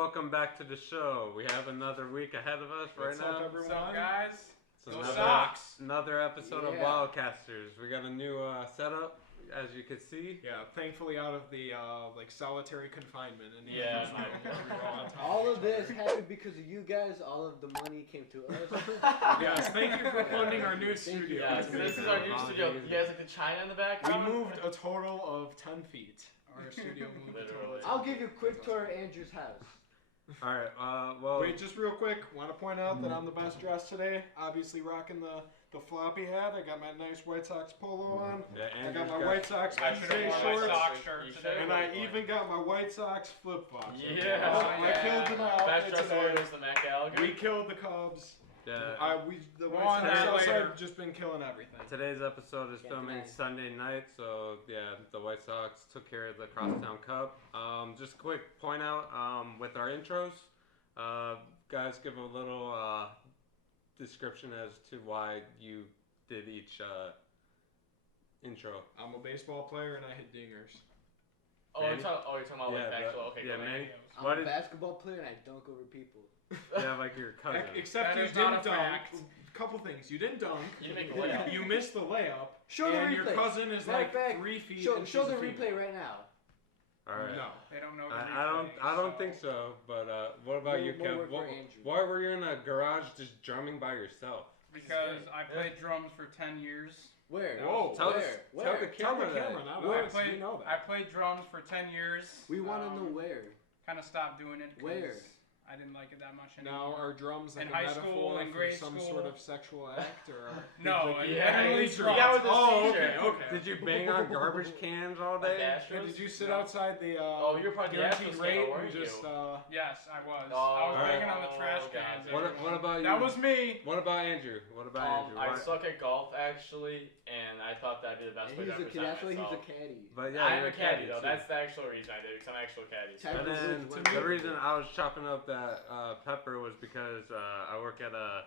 welcome back to the show. We have another week ahead of us right now. What's up, guys? It's another episode of Wildcasters. We got a new setup, as you can see. Yeah, thankfully out of the solitary confinement. And all of this happened because of you guys. All of the money came to us. Yes, thank you for funding our new studio. Yes, this is our new studio. You guys like the China in the background? We moved a total of 10 feet. Our studio moved a total of 10 I'll give you a quick tour of Andrew's house. Alright, well... Wait, just real quick, want to point out that I'm the best dressed today. Obviously rocking the floppy hat. I got my nice White Sox polo on. Yeah, I got my White Sox PJ shorts. And I even got my White Sox flip-flops. Yeah. I killed them out. Best dressed order is the Mac Gallagher. We killed the Cubs. Yeah. The White Sox have just been killing everything. Today's episode is filming Sunday night, so yeah, the White Sox took care of the Crosstown Cup. Just quick point out with our intros, guys, give a little description as to why you did each intro. I'm a baseball player and I hit dingers. You're talking about like actual. Okay, yeah, man. I'm a basketball player and I dunk over people. Yeah, like your cousin. Except you didn't dunk. Couple things. You didn't dunk. You didn't make a layup. You missed the layup. Show the replay. And your cousin is like 3 feet. Show the replay right now. All right. No, they don't know. I don't think so. But what about you, Kev? Why were you in a garage just drumming by yourself? Because I played drums for 10 years. Where? Whoa. Tell the camera now. I played drums for 10 years. We want to know where. Kind of stopped doing it. Where? I didn't like it that much anymore. Now, are drums like in a high metaphor school and for grade some school. sort of sexual act? Or No, okay. Did you bang on garbage cans all day? Did you sit outside the you're probably guaranteed rate and just... Yes, I was. Oh, I was banging on the trash cans. What about you? That was me. What about Andrew? I suck at golf, actually, and I thought that'd be the best way to represent That's why myself. he's a caddy. But yeah, I'm a caddy, though. That's the actual reason I did it, because I'm an actual caddy. And then the reason I was chopping up that pepper was because I work at a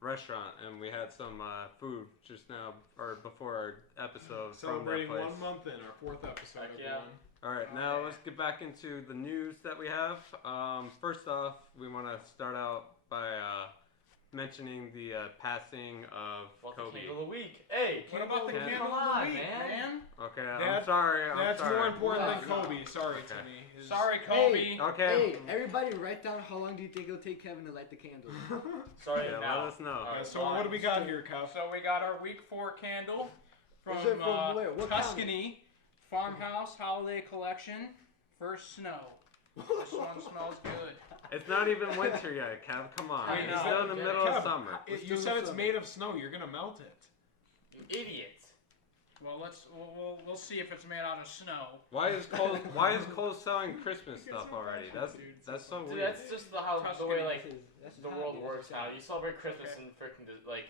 restaurant and we had some food just now or before our episode. Celebrating from that place. 1 month in, our 4th episode. Yeah. Alright, now let's get back into the news that we have. First off, we want to start out by mentioning the passing of Kobe. Candle of the week. Hey, what about the candle of the week, man? Okay, I'm sorry. That's more important than Kobe. Sorry, Timmy. Sorry, Kobe. Okay. Hey, everybody write down how long do you think it'll take Kevin to light the candle? Sorry, let us know. So what do we got here, Kev? So we got our week 4 candle from where? What Tuscany Farmhouse Holiday Collection. First snow. This one smells good. It's not even winter yet, Kev. Come on. I know. It's still in the middle of summer. You said it's made of snow. You're gonna melt it. You idiot. Well, we'll see if it's made out of snow. Why is Cole selling Christmas stuff already? That's so weird. Dude, that's just the way like the world works now. You celebrate Christmas in freaking like.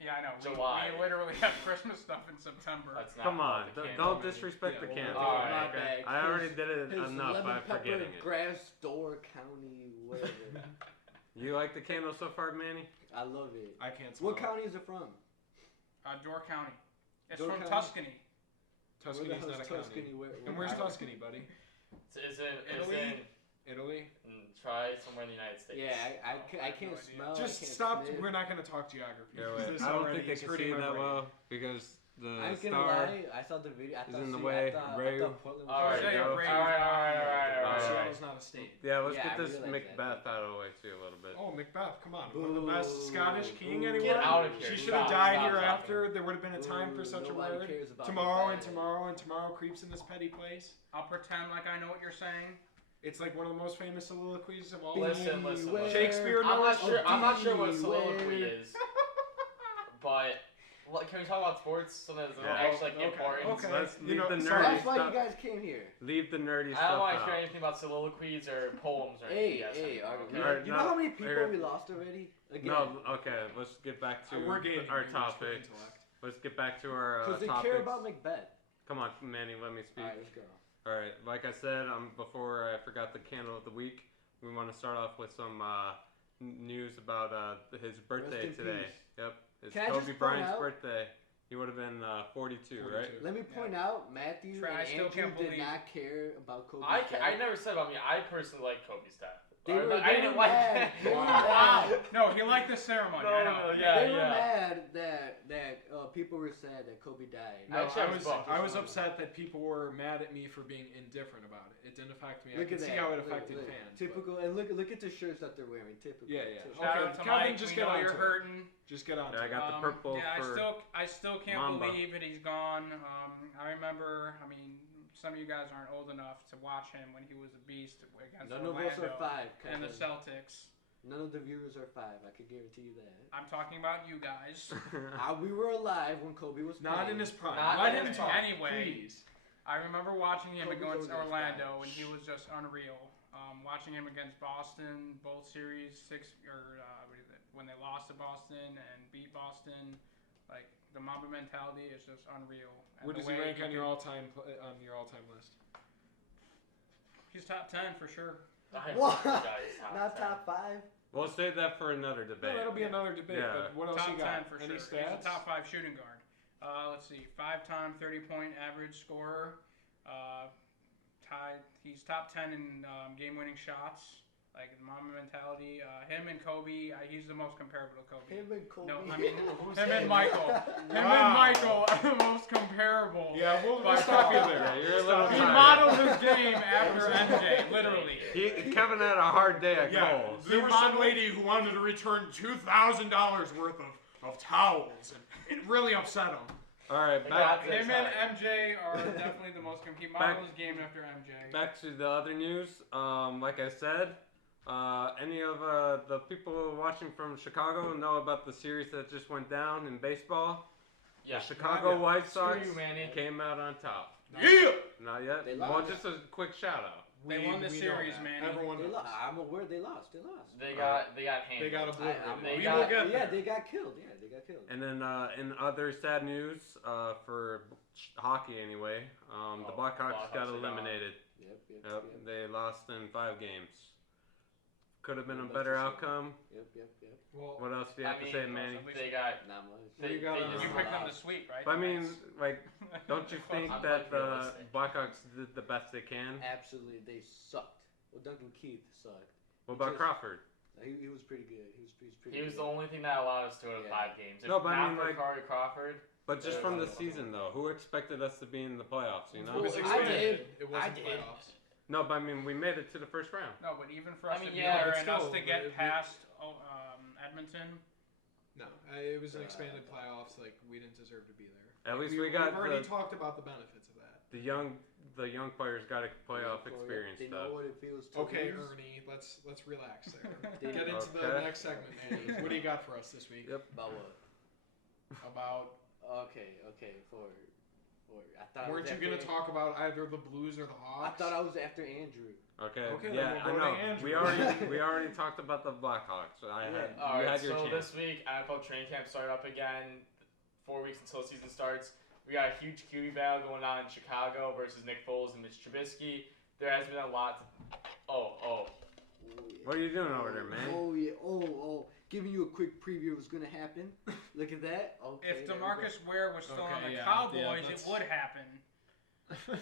Yeah, I know. July. We literally have Christmas stuff in September. That's not Come on, don't disrespect the candle. Alright, okay. I already did it enough by forgetting it. Grass Door County, whatever. You like the candle so far, Manny? I love it. I can't smell What county is it from? Door County. It's Door from County? Tuscany. Tuscany's not a county. And where's Tuscany, buddy? It's in Italy? Try somewhere in the United States. Yeah, I can't smell. Just stop. We're not going to talk geography. Yeah, wait. I don't think they can see that well because the star I saw the video. is in the way. Alright. Seattle's not a state. Yeah, let's get this Macbeth out of the way too a little bit. Oh, Macbeth, come on. One of the best Scottish king anyone? Get out of here. She should have died here after. There would have been a time for such a word. Tomorrow creeps in this petty place. I'll pretend like I know what you're saying. It's like one of the most famous soliloquies of all. Listen. Shakespeare. I'm not sure what a soliloquy is, but can we talk about sports? Something that's actually important. Okay. Let's leave the nerdy That's why stuff. you guys came here. Leave the nerdy stuff. I don't want to out. hear anything about soliloquies or poems or anything. You know how many people we lost already? Again. No, okay. Let's get back to our topic. Let's get back to our topics. Because they care about Macbeth. Come on, Manny, let me speak. Alright, let's go. Alright, like I said, before I forgot the candle of the week, we want to start off with some news about his birthday today. Yep, it's Kobe Bryant's birthday. He would have been 42, right? Let me point out, Matthew and Andrew did not care about Kobe's death. I never said about me. I personally like Kobe's death. I didn't like that. They were Wow. mad. No, he liked the ceremony. I know. They were mad that people were sad that Kobe died. No, Actually, I was upset that people were mad at me for being indifferent about it. It didn't affect me. I Look can at see that. how it Look, affected look. fans. Typical, and look at the shirts that they're wearing. Typical. Yeah. Typical. Shout Okay, out to Kevin, Mike. just We get know on you're to it. hurting. Just get on. Yeah, I got the purple Yeah, for I still can't Mamba. believe it. He's gone. I remember. I mean, some of you guys aren't old enough to watch him when he was a beast against None of Orlando us are 5. and the Kevin. Celtics. None of the viewers are 5. I can guarantee you that. I'm talking about you guys. We were alive when Kobe was Not playing. in his prime. Not Let in him his talk. prime. Anyway. Please. I remember watching him Kobe's against always Orlando, fine. and he was just unreal. Watching him against Boston, both series, when they lost to Boston and beat Boston, like the Mamba mentality is just unreal. And Where the does he way rank on can- your all-time list? He's top 10 for sure. What? Not top 5. We'll save that for another No, debate. that'll be another debate. Yeah. But what else Top you 10 got? for Any sure. He's stats? a top 5 shooting guard. Let's see, 5-time 30-point average scorer. He's top 10 in game-winning shots. Like the Mamba mentality. Him and Kobe, he's the most comparable to Kobe. Him and Kobe. No, I mean Who's him him? and Michael. Him and Wow. Michael are the most comparable. Yeah, we'll By stop you far. there. Yeah, you're a little He tired. modeled his game after MJ, literally. Kevin had a hard day at Yeah, Kohl's. there was some lady who wanted to return $2,000 worth of towels, and it really upset him. All right, Got back, this. Him and MJ are definitely the most. He modeled his game after MJ. back to the other news. Like I said, any of the people watching from Chicago know about the series that just went down in baseball? Yeah. The Chicago Not yet. White Sox Screw you, Manny. came out on top. Yeah! Not yet? They Well, lost. just a quick shout out. They won the We know series, that. man. Everyone They knows. lost. I'm aware they lost. They lost. They got handled. They got obliterated. They We got- will get Yeah, there. they got killed. Yeah, they got killed. And then in other sad news for hockey anyway, the Blackhawks got Blackhawks are eliminated. Yep. They lost in 5 games. Could have been a That's better the same. outcome. Yep. Well, What else do you I have to mean, say, Manny? They got. Not much. What do you got on You that? picked them to sweep, right? But I mean, like, don't you think I'm that like the realistic. Blackhawks did the best they can? Absolutely, they sucked. Well, Duncan Keith sucked. What about Just- Crawford? He was pretty good. He was pretty He was good. the only thing that allowed us to win Yeah. 5 games. If No, but I not mean, for like- Corey Crawford. But just Yeah, from the that's- season, though, who expected us to be in the playoffs? You it know? was I expanded. did. It wasn't I did. playoffs. No, but I mean, we made it to the first round. No, but even for I us mean, to be yeah, there but and us still, to get it- past Edmonton, No, it was an expanded playoffs. Like we didn't deserve to be there. At least we got We've already the, talked about the benefits of that. the young players got a playoff Yeah, experience They stuff. know what it feels to Okay, lose. Ernie, let's relax there. They- Get into the Okay. next segment, Manny. What do you got for us this week? Yep. About what? About Okay. For I thought. weren't I you was gonna after- talk about either the Blues or the I Hawks? thought I was after Andrew. Okay. Okay, then Yeah, we'll go I to know. Andrew. We already talked about the Blackhawks. So Yeah. you Alright, had your so chance. this week, NFL training camp started up again. 4 weeks until the season starts. We got a huge QB battle going on in Chicago versus Nick Foles and Mitch Trubisky. There has been a lot. Oh yeah. What are you doing over there, man? Oh yeah. Oh. Giving you a quick preview of what's gonna happen. Look at that. Okay. if there we go. DeMarcus Ware was still on Okay, the yeah, Cowboys, that's- it would happen.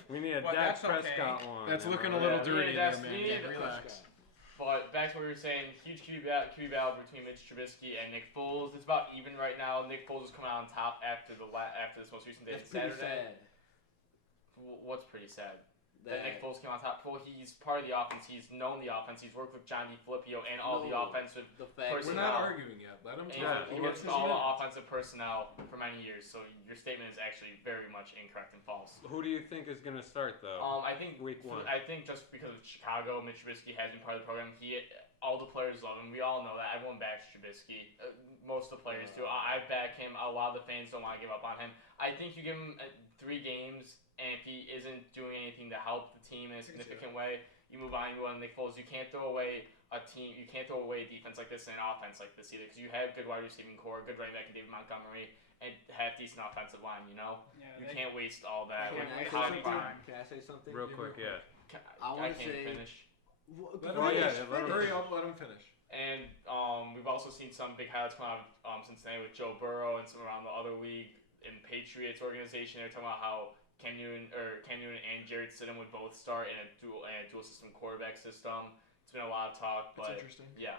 We need a Well, Dak that's okay. Prescott one. That's am I looking a right? little Yeah, dirty yeah, there, that's man. me. Yeah, relax. But back to what we were saying, huge QB battle between Mitch Trubisky and Nick Foles. It's about even right now. Nick Foles is coming out on top after this most recent day That's on pretty Saturday. sad. What's pretty sad? That Nick Foles came on top. Well, he's part of the offense. He's known the offense. He's worked with John DiFilippio and all the No. offensive. The fact. We're Personnel. not arguing yet. Let him And talk. Yeah. he What's works his with all the minute? offensive personnel for many years. So your statement is actually very much incorrect and false. Who do you think is going to start, though? I think Week 1. I think just because of Chicago, Mitch Trubisky has been part of the program. All the players love him. We all know that. Everyone backs Trubisky. Most of the players do. I back him. A lot of the fans don't want to give up on him. I think you give him 3 games, and if he isn't doing anything to help the team in a significant way, you move on. You go on Nick Foles. You can't throw away a team. You can't throw away a defense like this and an offense like this either, because you have good wide receiving core, good running back in David Montgomery, and have decent offensive line. You know, Yeah, you they- can't waste all that. Can with I say high something? prime. Can I say something? Real quick, yeah. I wanna can't say- finish. Let Oh, him yeah, finish. let him Hurry finish. up, let him finish. And we've also seen some big highlights come out of Cincinnati with Joe Burrow and some around the other league in Patriots organization. They're talking about how Cam Newton and Jarrett Stidham would both start in a dual system quarterback system. It's been a lot of talk, That's but interesting. yeah.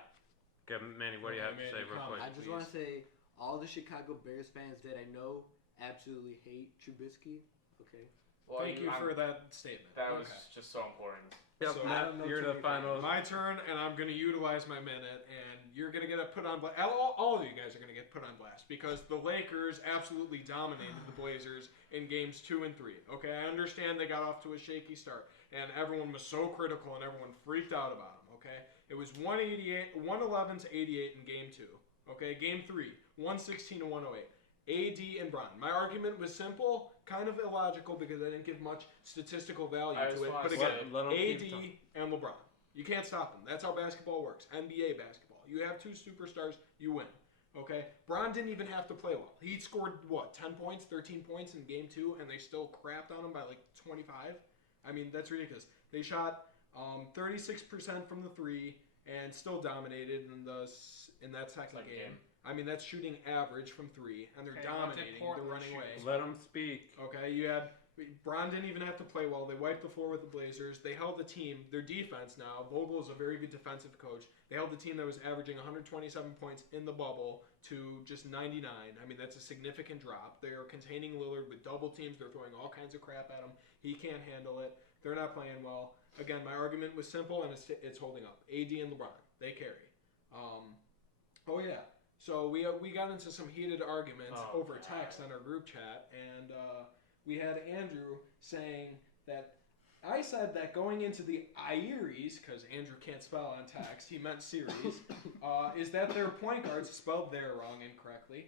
Okay, Manny, what do you have to Manny, say real quick? I just want to say, all the Chicago Bears fans that I know absolutely hate Trubisky. Okay. Well, Thank you for that statement. That was just so important. Yep, So, Matt, I don't know you're too the many final. My turn, and I'm going to utilize my minute, and you're going to get put on blast. All of you guys are going to get put on blast because the Lakers absolutely dominated the Blazers in games 2 and 3. Okay, I understand they got off to a shaky start, and everyone was so critical, and everyone freaked out about them. Okay, it was 111 to 88 in game 2. Okay, game 3, 116 to 108. AD and Bron. My argument was simple, kind of illogical because I didn't give much statistical value to it. But again, AD and LeBron. You can't stop them. That's how basketball works. NBA basketball. You have 2 superstars, you win. Okay? Bron didn't even have to play well. He scored, 10 points, 13 points in game 2, and they still crapped on him by like 25? I mean, that's ridiculous. They shot 36% from the 3 and still dominated in that second game. I mean, that's shooting average from 3, and they're dominating. They're running away. Let them speak. Okay, you had Bron didn't even have to play well. They wiped the floor with the Blazers. They held the team. Their defense now. Vogel is a very good defensive coach. They held the team that was averaging 127 points in the bubble to just 99. I mean, that's a significant drop. They are containing Lillard with double teams. They're throwing all kinds of crap at him. He can't handle it. They're not playing well. Again, my argument was simple, and it's holding up. AD and LeBron, they carry. Oh yeah. So we got into some heated arguments over text on our group chat, and we had Andrew saying that I said that going into the Ieries, because Andrew can't spell on text, he meant series, is that their point guards, spelled there wrong incorrectly,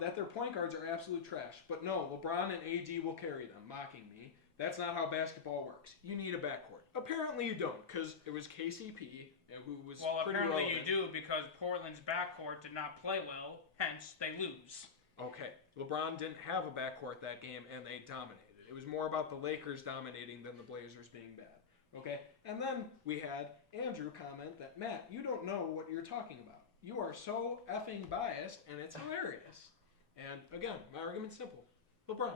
that their point guards are absolute trash. But no, LeBron and AD will carry them, mocking me. That's not how basketball works. You need a backcourt. Apparently you don't, because it was KCP, who was pretty apparently relevant. you do, because Portland's backcourt did not play well, hence they lose. Okay, LeBron didn't have a backcourt that game, and they dominated. It was more about the Lakers dominating than the Blazers being bad. Okay, and then we had Andrew comment that, Matt, you don't know what you're talking about. You are so effing biased, and it's hilarious. And again, my argument's simple. LeBron,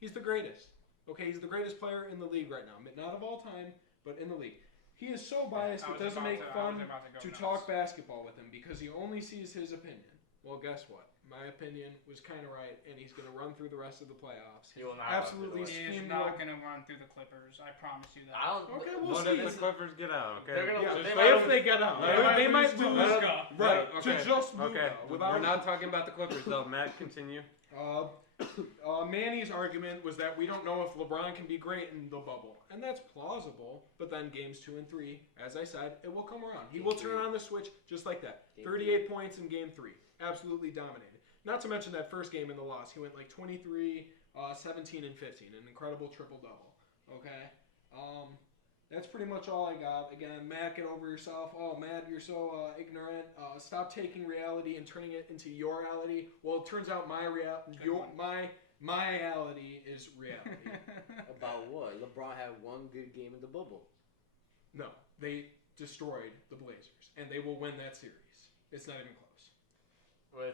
he's the greatest. Okay, he's the greatest player in the league right now. Not of all time, but in the league. He is so biased it doesn't make fun to talk basketball with him because he only sees his opinion. Well, guess what? My opinion was kind of right, and he's going to run through the rest of the playoffs. He will not. Absolutely He is not going to run through the Clippers. I promise you that. Okay, we'll What see. if the Clippers get out? Okay. If they get out, they might lose. Right, Okay. to just lose. Okay. Without We're not talking about the Clippers, though. Matt, continue. Manny's argument was that we don't know if LeBron can be great in the bubble. And that's plausible, but then games 2 and 3, as I said, it will come around. He will turn on the switch just like that. 38 points in game 3. Absolutely dominated. Not to mention that first game in the loss. He went like 23, 17, and 15. An incredible triple-double. Okay? That's pretty much all I got. Again, Matt, get over yourself. Oh, Matt, you're so ignorant. Stop taking reality and turning it into your reality. Well, it turns out my reality is reality. About what? LeBron had one good game in the bubble. No, they destroyed the Blazers, and they will win that series. It's not even close.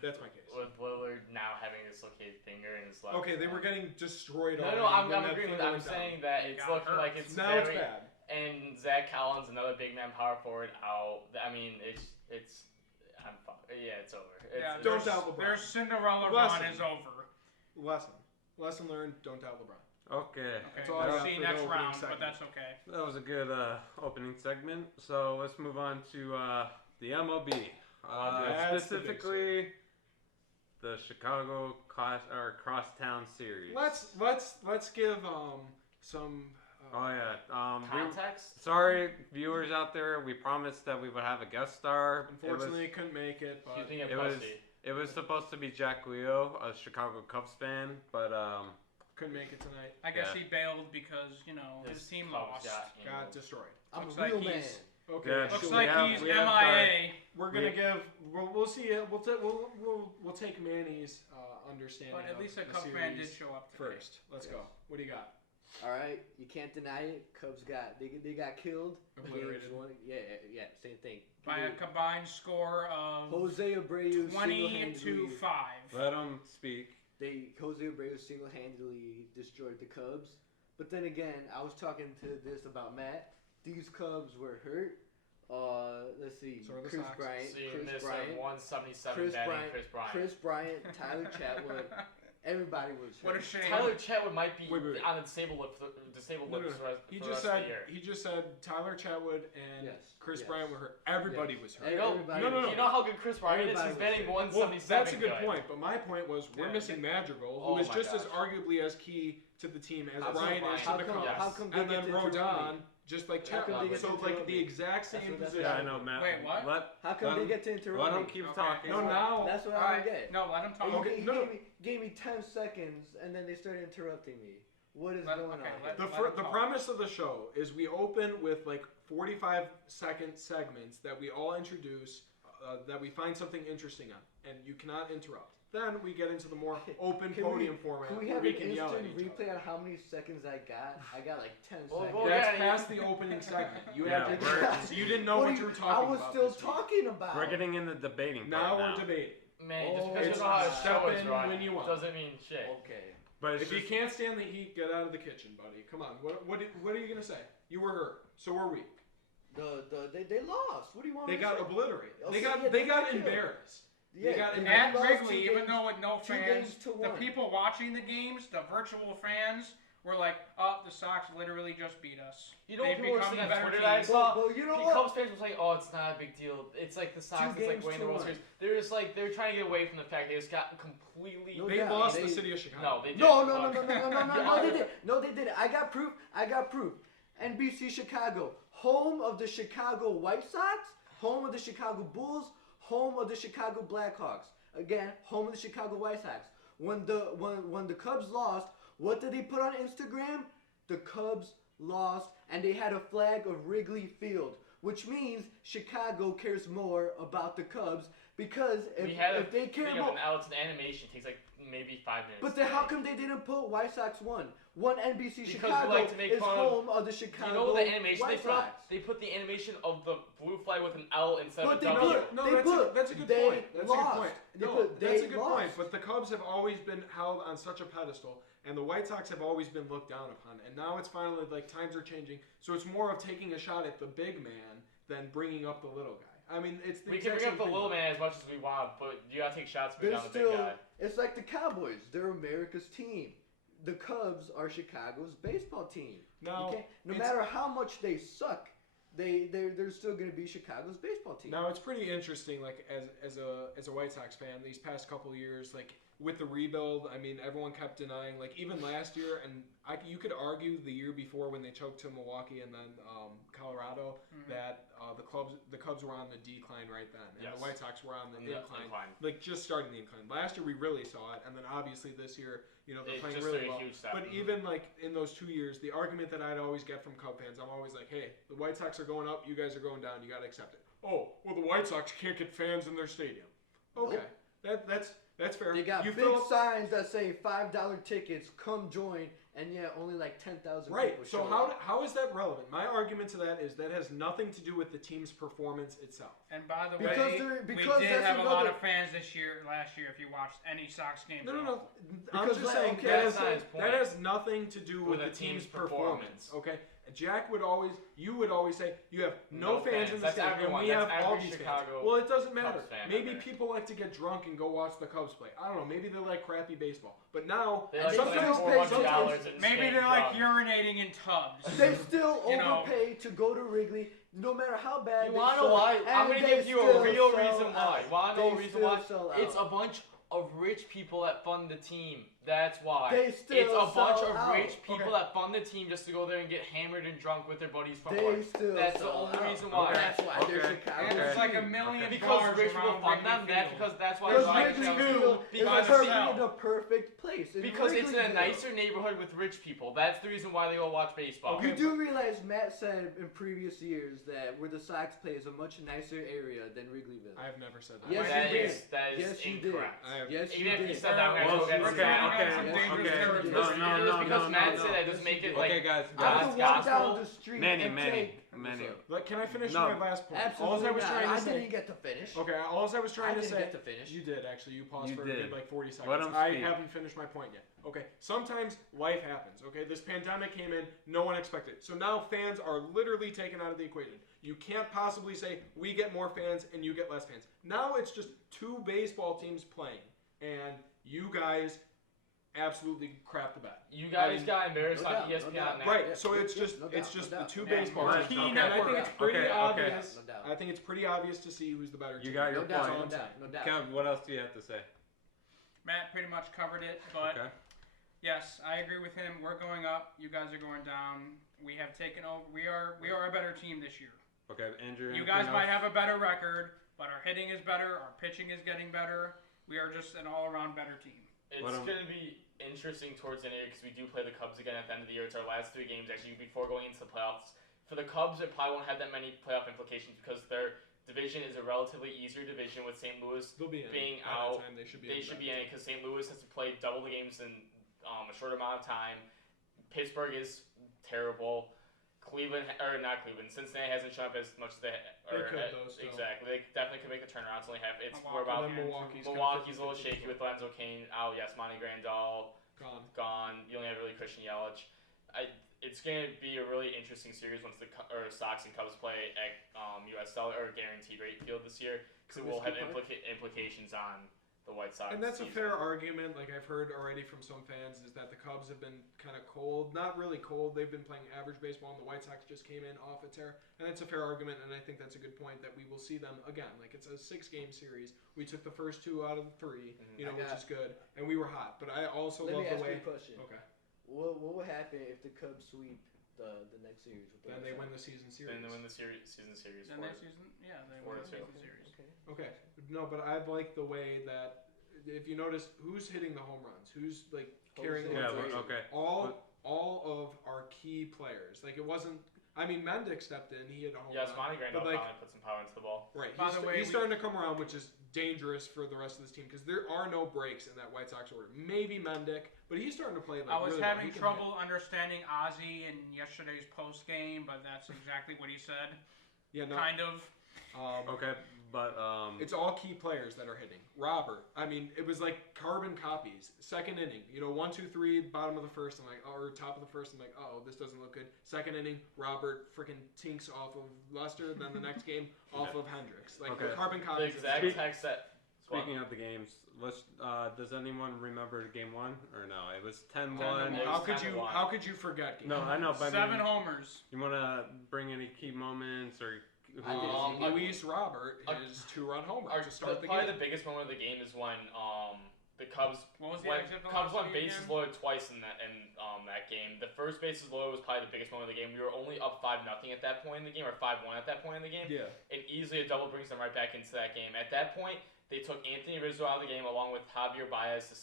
That's my case. With Lillard now having a dislocated finger in his left. Okay, they were getting destroyed. No, I'm agreeing with that. I'm saying that it's looking like it's now very... it's bad. And Zach Collins, another big man power forward, out. I mean, it's it's over. Don't doubt LeBron. Their Cinderella run is over. Lesson learned. Don't doubt LeBron. Okay. That's all I got See for next the round, segment. but that's okay. That was a good opening segment. So let's move on to the MLB. Specifically, the Chicago Crosstown series. Let's give some. Context? Sorry, viewers out there. We promised that we would have a guest star. Unfortunately, couldn't make it. But It was supposed to be Jack Leo, a Chicago Cubs fan, but couldn't make it tonight. I guess he bailed because his team lost. Got destroyed. I'm Looks a real like man. he's- Okay. Yeah, Looks so like he's MIA. We're gonna give. We'll see it. We'll take Manny's understanding. But at least a of the Cub fan series did show up today. first. Let's go. What do you got? All right, you can't deny it. Cubs got killed. Obliterated. Games 1, yeah, same thing. By a combined score of Jose Abreu 20 to 5. let him speak. Jose Abreu single-handedly destroyed the Cubs. But then again, I was talking to this about Matt. These Cubs were hurt, Let's see. So are the Chris Sox. Bryant. So you Chris missed Bryant. 177 Chris batting Bryant. Chris Bryant. Chris Bryant. Tyler Chatwood. Everybody was hurt. What a shame. Tyler Chatwood might be Wait. on the disabled list for the rest, He for just the rest of said the year. he just said Tyler Chatwood and Yes, Chris yes. Bryant were hurt. Everybody was hurt. You know, Everybody no. you know how good Chris Bryant is? He's Everybody batting was 177. That's a good good. point, but my point was we're Yeah. missing Madrigal, Oh who is my just as gosh. arguably as key to the team as How Ryan come- is to How the come? Cubs. Yes. How come they And get then to interrupt Rodon, me? just like How come Chatwood, they get so to like interrupt the me? exact That's same what- that's position. Yeah, I know, Matt. Wait, what? How come they get to interrupt Let me? him keep Okay. talking. No, now That's what I Alright, don't get. no, let him talk. And Okay, he no. gave me 10 seconds, and then they started interrupting me. What is Let- going okay, on? let- here? the premise of the show is we open with like 45-second segments that we all introduce, that we find something interesting on, and you cannot interrupt. Then we get into the more open Can podium we, format Can we where have we an can yell at instant each replay other. on how many seconds I got? I got like 10 Well, seconds. well, That's yeah, past the opening segment. You Yeah, have to. we're- So you didn't know What what do you were talking about. I was still this week. talking about. We're getting in the debating Now part we're debating. Man, just Oh, because you it's know how a step show is in run when you want. doesn't mean shit. Okay. But it's If you just, can't stand the heat, get out of the kitchen, buddy. Come on. What are you gonna say? You were hurt. So were we. They lost. What do you want They me to got say? obliterated. Oh, They so got yeah, they got killed. embarrassed. Yeah, got they in At lost Wrigley, 2 even games- though with no 2 fans, games to the 1. people watching the games, the virtual fans, were like, "Oh, the Sox literally just beat us." You know They've what people were become saying the on better Twitter that I team. saw? But you know The what? Cubs fans were saying, "Oh, it's not a big deal. It's like the Sox. 2 It's like games winning the to World 1. Series." They're just like they're trying to get away from the fact they just got completely. No They doubt. lost They- the city of Chicago. No, they didn't. No, they did. No, they didn't. I got proof. NBC Chicago, home of the Chicago White Sox, home of the Chicago Bulls, home of the Chicago Blackhawks. Again, home of the Chicago White Sox. When the Cubs lost, what did they put on Instagram? The Cubs lost, and they had a flag of Wrigley Field, which means Chicago cares more about the Cubs because if they care more. It's an animation. It takes like maybe 5 minutes. But then how come they didn't put White Sox won? One NBC Because Chicago we like to make is fun home of the Chicago You know the animation they White put up? Sox. They put the animation of the blue flag with an L instead But of a they W. put- No, They that's a good they point. That's lost. a good point. They No, put- that's they a good lost. point. But the Cubs have always been held on such a pedestal, and the White Sox have always been looked down upon. And now it's finally like times are changing, so it's more of taking a shot at the big man than bringing up the little guy. I mean, it's the We can exact bring same up the thing. little man as much as we want, but you gotta take shots to bring They're down the big still. guy. It's like the Cowboys. They're America's team. The Cubs are Chicago's baseball team. Now, No it's- matter how much they suck, they're still going to be Chicago's baseball team. Now it's pretty interesting, like as a White Sox fan, these past couple of years, like with the rebuild, I mean, everyone kept denying, like even last year, and you could argue the year before when they choked to Milwaukee and then Colorado, that the Cubs were on the decline right then, and Yes. the White Sox were on the incline, incline. like just starting the incline. Last year we really saw it, and then obviously this year, you know, they're It playing just really took a well. huge step. But even like in those 2 years, the argument that I'd always get from Cub fans, I'm always like, hey, the White Sox are going up, you guys are going down, you got to accept it. Oh, well, the White Sox can't get fans in their stadium. Okay, that's fair. They got you big fill up- signs that say $5 tickets, come join, and yet only like 10,000 Right. people So show up. how is that relevant? My argument to that is that has nothing to do with the team's performance itself. And by the Because way, they're- we because did that's have a lot another- of fans last year. If you watched any Sox game, No. I'm Because, just like, saying okay, that's not his point. that has nothing to do with With the the team's team's performance. performance. Okay. you would always say you have no fans in the That's stadium, and everyone. we That's have all every these Chicago fans. Well, it doesn't matter. Cubs fan Maybe out there. people like to get drunk and go watch the Cubs play. I don't know. Maybe they like crappy baseball. But now They like Sometimes spending pay- $400 and maybe staying they're like drunk. urinating in tubs. They still You know. overpay to go to Wrigley, no matter how bad You they wanna know suck, why? and I'm gonna they give you a still real sell reason why. out. Wanna know a They reason still why? sell It's a out. bunch of rich people that fund the team. That's why. They still It's a bunch sell of out. rich people that fund the team just to go there and get hammered and drunk with their buddies from They work. still That's the sell only out. reason why. That's why they're Okay. Chicago. And it's like a team. million Because bars rich people around fund them. Wrigley That's Field. because that's why Because it's like Wrigley Chelsea. Field is Because the perfect place. It's Because it's in a Wrigleyville. nicer neighborhood with rich people. That's the reason why they go watch baseball. You do realize Matt said in previous years that where the Sox play is a much nicer area than Wrigleyville. I have never said that. Yes, That you is did. that is Yes, you did. incorrect. I have, Yes, Even you if did. you said that, we're Well, gonna go against okay, that. okay, some dangerous okay. territory. No, because Matt no. said that doesn't make it like Okay, guys. I God's could walk gospel. down the street Manny, and take. Like, can I finish No. my last point? Absolutely All I was not. trying to I say. didn't get to finish. Okay, all I was trying I to didn't say. get to finish. You did actually. You paused You for a did. good like 40 seconds. Let him I speak. haven't finished my point yet. Okay, sometimes life happens. Okay, this pandemic came in, no one expected it. So now fans are literally taken out of the equation. You can't possibly say we get more fans and you get less fans. Now it's just two baseball teams playing, and you guys absolutely crap the bed. You guys got embarrassed no on doubt, no ESPN doubt. now. Right, Yeah, so it's yeah, just no it's doubt, just no the doubt. two Yeah, baseball Right, teams. okay. And I think it's pretty Okay, okay. obvious. No doubt. I think it's pretty obvious to see who's the better team. You got your No doubt, point. no doubt, no doubt. Kev, what else do you have to say? Matt pretty much covered it, but Okay. yes, I agree with him. We're going up. You guys are going down. We have taken over. We are a better team this year. Okay, Andrew. You anything guys else? might have a better record, but our hitting is better. Our pitching is getting better. We are just an all-around better team. It's What, going to be interesting towards the end of the year because we do play the Cubs again at the end of the year. It's our last 3 games actually before going into the playoffs. For the Cubs, it probably won't have that many playoff implications because their division is a relatively easier division with St. Louis They'll be in being by that out. time. They should be. They should be in it because St. Louis has to play double the games in a short amount of time. Pittsburgh is terrible. Cincinnati hasn't shown up as much as they. Exactly, they definitely could make the turnaround. It's only half. It's we're about And then Milwaukee's a little shaky with Lorenzo Cain out. Yasmani Grandal gone. You only have really Christian Yelich. It's going to be a really interesting series once the Sox and Cubs play at U.S. Cellular or Guaranteed Rate Field this year because it will have implications on the White Sox. And that's a season. fair argument. Like I've heard already from some fans, is that the Cubs have been kind of cold. Not really cold. They've been playing average baseball, and the White Sox just came in off a tear. And that's a fair argument, and I think that's a good point that we will see them again. Like it's a 6-game series. We took the first 2 out of the 3, which is good, and we were hot. But I also love the way. Let me ask you a question. Okay. What would happen if the Cubs sweep the next series? With the Then they White win Sox? the season series. Then they win the season series. Then next season, they win the season series. Okay. No, but I like the way that if you notice who's hitting the home runs, who's like carrying the Yeah, rotation. okay. All of our key players. Like it wasn't. I mean, Mendick stepped in. He hit a home run. Yasmani Grandal like- finally put some power into the ball. Right. By the way, he's starting to come around, which is dangerous for the rest of this team because there are no breaks in that White Sox order. Maybe Mendick, but he's starting to play. Like, I was really well. having He can trouble understanding Ozzy in yesterday's post game, but that's exactly what he said. hit. Yeah. No. Kind of. Okay, but It's all key players that are hitting. Robert, I mean, it was like carbon copies. Second inning, 1, 2, 3, bottom of the first, or top of the first, I'm like, oh, this doesn't look good. Second inning, Robert freaking tinks off of Lester. Then the next game, off of Hendricks. Like Okay. carbon The copies. exact text that. speaking of the games, does anyone remember game 1 or no? It was 10-1. 10-1. How could you forget? Game No, I know, but 7 homers. You want to bring any key moments or? Luis Robert, his 2-run homer to start the probably game. the biggest moment of the game is when the Cubs What was the exit Cubs velocity went bases again? loaded twice in that game. The first bases loaded was probably the biggest moment of the game. We were only up 5-0 at that point in the game, or 5-1 at that point in the game. Yeah. And easily a double brings them right back into that game. At that point, they took Anthony Rizzo out of the game along with Javier Baez to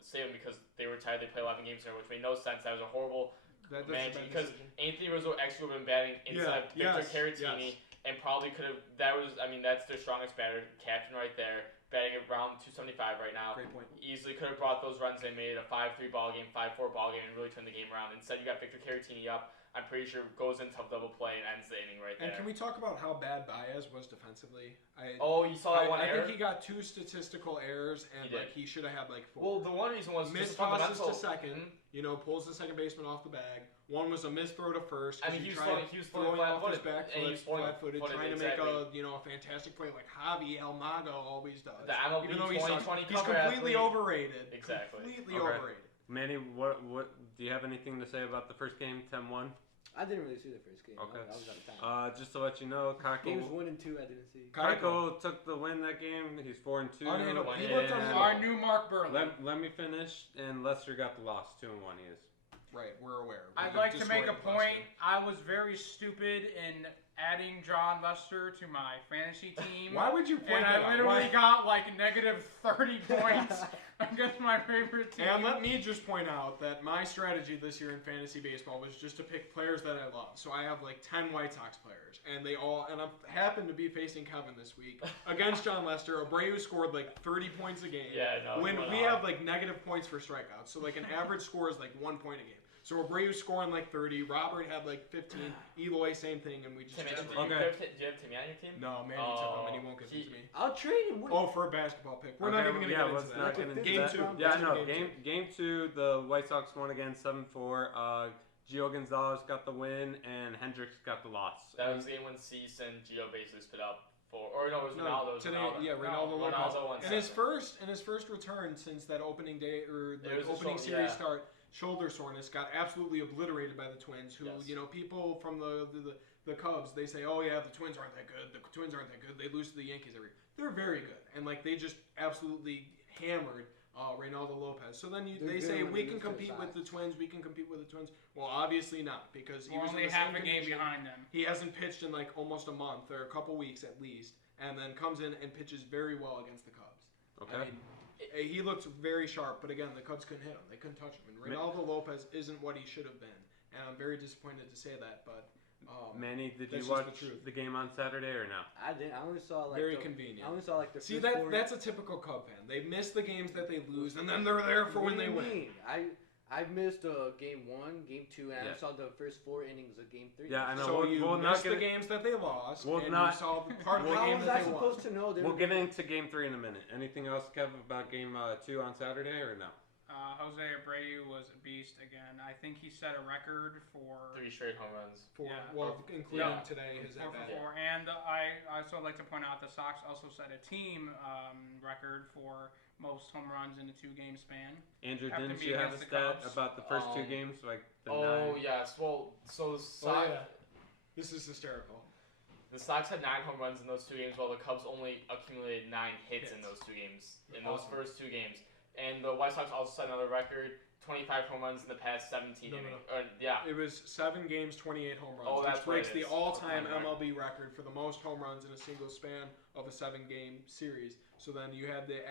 save him because they were tired. They played 11 games in a row, which made no sense. That was a horrible management because Anthony Rizzo actually would have been batting inside of Victor Caratini and probably could have. That's their strongest batter, captain right there, batting around 275 right now. Great point. Easily could have brought those runs. They made it a 5-3 ball game, 5-4 ball game, and really turned the game around. Instead, you got Victor Caratini up. I'm pretty sure goes into double play and ends the inning right there. And can we talk about how bad Baez was defensively? You saw that one I error? think he got 2 statistical errors, and He should have had 4. Well, the one reason was missed just tosses fundamental. to second. Pulls the second baseman off the bag. One was a missed throw to first. I mean, he was throwing off his flat-footed, back and he was flat-footed, trying to exactly. make a fantastic play like Javi Almago always does. The MLB Even though 2020 he's cover completely athlete. overrated. Exactly. Completely Okay. overrated. Manny, what do you have anything to say about the first game, 10-1? I didn't really see the first game. Okay. I was out of time. Just to let you know, Games Kako 1 and 2, I didn't see. Kako took the win that game. He's 4-2. Unhittable. He and looked unhittable. Our new Mark Burley. Let me finish. And Lester got the loss, 2-1. He is. Right, we're aware. I'd like to make a point. I was very stupid in adding John Lester to my fantasy team. Why would you point and that I out? literally got like negative 30 points against my favorite team. And let me just point out that my strategy this year in fantasy baseball was just to pick players that I love. So I have like 10 White Sox players, and I happened to be facing Kevin this week against John Lester. Abreu scored like 30 points a game. Yeah, no. When we have like negative points for strikeouts, so like an average score is like 1 point a game. So Abreu scoring like 30, Robert had like 15, Eloy same thing, and we just. Do you have Timmy on your team? No, Manny took him, and he won't give it to me. I'll trade him. Oh, for a basketball pick. We're not even gonna get into that. Not get into Game that. 2. Yeah, no. Game 2, the White Sox won again 7-4. Gio Gonzalez got the win, and Hendricks got the loss. That was the game when Cease and Gio basically split up. It was Ronaldo. Ronaldo Lopez. Ronaldo won In his first return since that opening day or the opening series start, shoulder soreness got absolutely obliterated by the Twins. Who people from the Cubs, they say, oh yeah, the Twins aren't that good. The Twins aren't that good. They lose to the Yankees every year. They're very good, and like they just absolutely hammered Reynaldo Lopez. So then they say we can compete with the Twins. We can compete with the Twins. Well, obviously not, because he was only half a game behind them. He hasn't pitched in like almost a month or a couple weeks at least, and then comes in and pitches very well against the Cubs. Okay. I mean, he looked very sharp, but again, the Cubs couldn't hit him. They couldn't touch him. And Reynaldo Lopez isn't what he should have been, and I'm very disappointed to say that. But Manny, did you watch the game on Saturday or no? I didn't. I only saw like very convenient. I only saw like the See that's a typical Cub fan. They miss the games that they lose, and then they're there for when they win. I missed game 1, game 2, and I saw the first 4 innings of game 3. Yeah, I know. So you missed the games that they lost, and you saw part of the game that they won. How was I supposed to know? We'll get into game 3 in a minute. Anything else, Kev, about game 2 on Saturday or no? Jose Abreu was a beast again. I think he set a record for 3 straight home runs. Including today, his at bat. And I also like to point out the Sox also set a team record for most home runs in a 2-game span. Andrew, didn't you have a stat about the first 2 games, like the 9? Yes. Well, so the Sox. This is hysterical. The Sox had 9 home runs in those 2 games, while the Cubs only accumulated 9 hits in those 2 games. Those first 2 games. And the White Sox also set another record, 25 home runs in the past 17 innings. It was 7 games, 28 home runs, which breaks the all-time MLB record for the most home runs in a single span of a 7-game series. So then you had the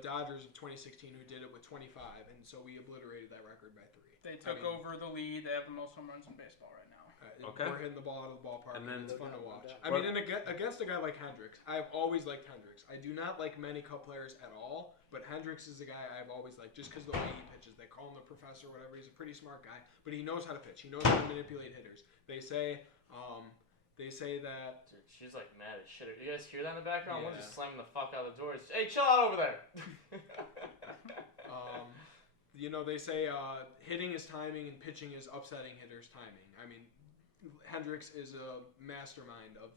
Dodgers of 2016 who did it with 25, and so we obliterated that record by 3. They took over the lead. They have the most home runs in baseball right now. We're hitting the ball out of the ballpark, and it's fun to watch. I mean, against a guy like Hendricks, I've always liked Hendricks. I do not like many Cub players at all, but Hendricks is a guy I've always liked just because of the way he pitches. They call him the professor or whatever. He's a pretty smart guy, but he knows how to pitch. He knows how to manipulate hitters. They say that... Dude, she's like mad as shit. You guys hear that in the background? Yeah. We're just slamming the fuck out of the doors. Hey, chill out over there! They say hitting is timing and pitching is upsetting hitters' timing. I mean, Hendricks is a mastermind of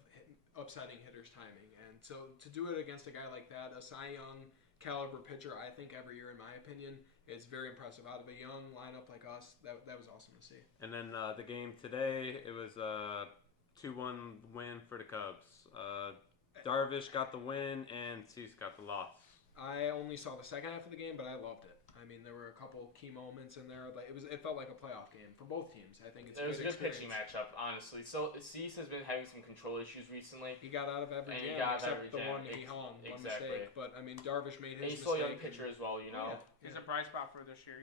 upsetting hitters' timing. And so to do it against a guy like that, a Cy Young caliber pitcher, I think every year, in my opinion, it's very impressive. Out of a young lineup like us, that was awesome to see. And then the game today, it was a 2-1 win for the Cubs. Darvish got the win and Cease got the loss. I only saw the second half of the game, but I loved it. I mean, there were a couple key moments in there. It felt like a playoff game for both teams. I think it was a good pitching matchup, honestly. So Cease has been having some control issues recently. He got out of every jam except the one he hung, one mistake. But I mean, Darvish made his mistake. He's still a young pitcher as well, He's a bright spot for this year.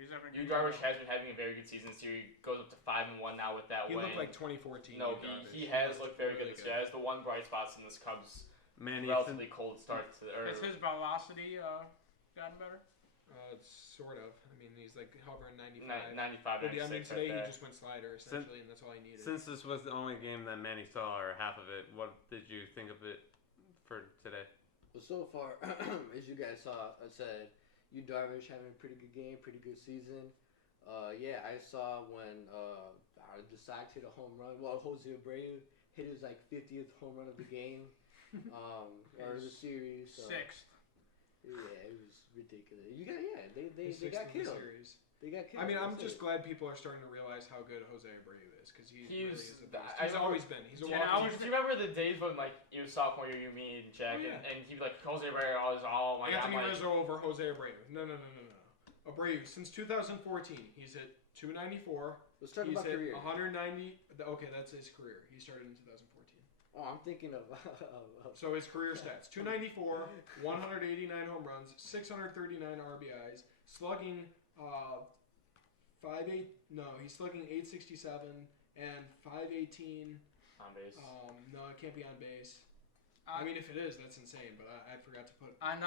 Darvish has been having a very good season this year. He goes up to 5-1 now with that win. He looked like 2014. No, he has looked very good this year. That's the one bright spot in this Cubs relatively cold start to. Has his velocity gotten better? Sort of. I mean, he's like hovering 95. 95, 96. I mean, today he just went slider essentially, and that's all he needed. Since this was the only game that Manny saw, or half of it, what did you think of it for today? Well, so far, as you guys saw, I said, Darvish having a pretty good game, pretty good season. I saw when the Sox hit a home run. Well, Jose Abreu hit his 50th home run of the game, or the series. Sixth. Yeah, it was ridiculous. They got killed. They got killed. I mean, I'm just glad people are starting to realize how good Jose Abreu is because he's always been. He's a walking. Do you remember the days when you were sophomore year, me and Jack, and he'd be like Jose Abreu is all my. Anthony Rizzo over Jose Abreu. No. Abreu, since 2014, he's hit 294. Let's talk He's about hit career. 190. Okay, that's his career. He started in 2014. Oh, I'm thinking of. So his career stats: 294, 189 home runs, 639 RBIs, slugging 5.8. No, he's slugging 867 and 518. On base. No, it can't be on base. I mean, if it is, that's insane. But I forgot to put. I'm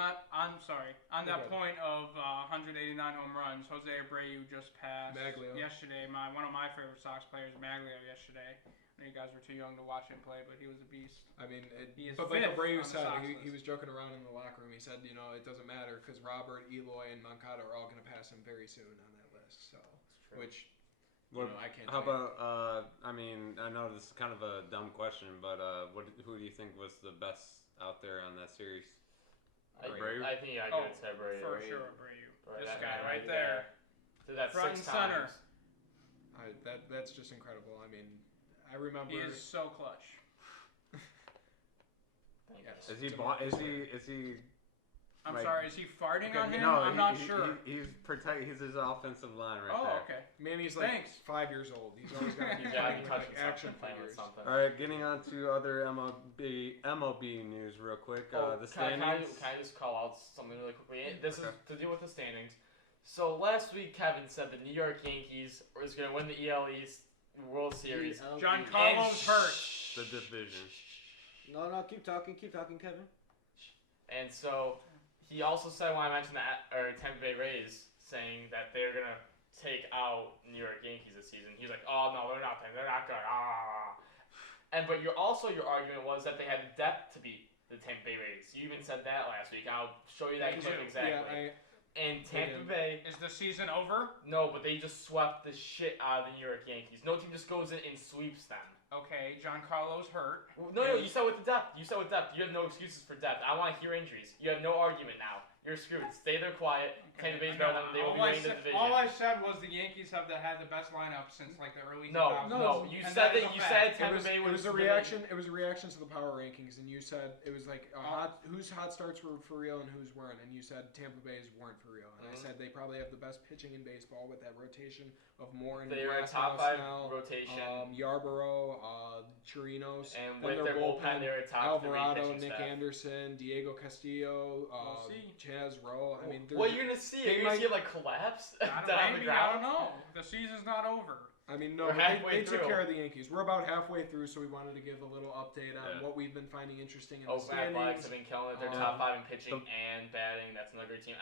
sorry. On that Okay. point of 189 home runs, Jose Abreu just passed Maglio. yesterday. One of my favorite Sox players, Maglio, yesterday. I know you guys were too young to watch him play, but he was a beast. I mean, He is but like fifth Abreu on the said, Sox he list. was joking around in the locker room. He said, it doesn't matter because Robert, Eloy, and Moncada are all going to pass him very soon on that list. So, which. I can't. How about? I mean, I know this is kind of a dumb question, but who do you think was the best out there on that series? Abreu? I think I give it to Abreu. For sure, Abreu. Right, This that guy man right there. Did that Front 6 and center. times. That's just incredible. I mean, I remember. He is so clutch. Thank Yes. you. Is he? I'm Like- sorry, is he farting Okay, on him? No, I'm not sure. He's his offensive line right there. Okay. Manny's like Thanks. 5 years old. He's always got to be He's gotta playing be with touching like action something, playing with figures. something. All right, getting on to other MLB news real quick. The standings. Can I just call out something really quickly? This is Okay. to deal with the standings. So last week, Kevin said the New York Yankees was going to win the EL East World Series. John And Carlos hurt. The division. No, keep talking, Kevin. And so he also said when I mentioned the Tampa Bay Rays saying that they're gonna take out New York Yankees this season. He's like, oh no, they're not good. But your argument was that they had the depth to beat the Tampa Bay Rays. You even said that last week. I'll show you that Me clip too. exactly. And Tampa did. Bay, Is the season over? no, but they just swept the shit out of the New York Yankees. No team just goes in and sweeps them. Okay, John Carlos hurt. No, you said with the depth. You have no excuses for depth. I want to hear injuries. You have no argument now. You're screwed. Stay there quiet. Tampa Bay's better than them. They will be winning the division. All I said was the Yankees had the best lineup since like the early 2000s. No. You And said that is that. a You fact. said Tampa Bay It was a winning- reaction. It was a reaction to the power rankings, and you said it was like whose hot starts were for real and whose weren't, and you said Tampa Bay's weren't for real, and I said they probably have the best pitching in baseball with that rotation of Moore and They are a Rasmussen, top 5 Snell, rotation. Yarborough, Chirinos, And then with their bullpen, they're a top 3 Alvarado, pitching Nick staff. Anderson, Diego Castillo, We'll see. Chaz Rowe. I mean, What you're gonna see? they You're gonna see might- it like collapse I down don't, on the maybe, I ground. don't know. The season's not over. I mean, no, We're but halfway they took through. care of the Yankees. We're about halfway through, so we wanted to give a little update on Yeah. what we've been finding interesting in the Oakland Athletics standings. have been killing it. They're Um, top 5 in pitching and batting. That's another great team.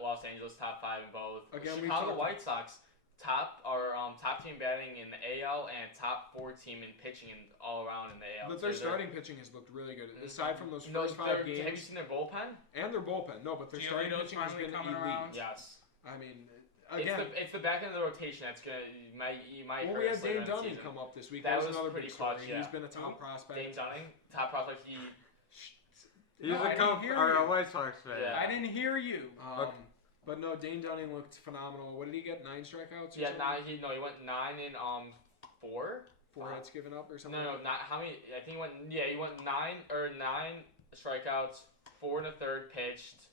Los Angeles top 5 in both. Again, we've Chicago talked- White Sox top team batting in the AL and top 4 team in pitching and all around in the AL. But their starting pitching has looked really good. Mhm. Aside from those No, first 5 have you games seen their bullpen? and their bullpen. No, but their starting Giolito's pitching has finally been coming elite. around. Yes. I mean, again, It's the back end of the rotation that's gonna you might well, hurt we had us later Dane in the Dunning season. come up this week. That That was was another pretty big story. clutch, yeah. He's been a top prospect. Dane Dunning, top prospect. He's No, I a didn't Cubs hear or a you. White Sox fan. Yeah. I didn't hear you. But no, Dane Dunning looked phenomenal. What did he get? 9 strikeouts? Or Yeah, something? he went 9 in 4. 4 hits given up or something. No, not how many? I think he went 9 strikeouts, 4 in the third pitched.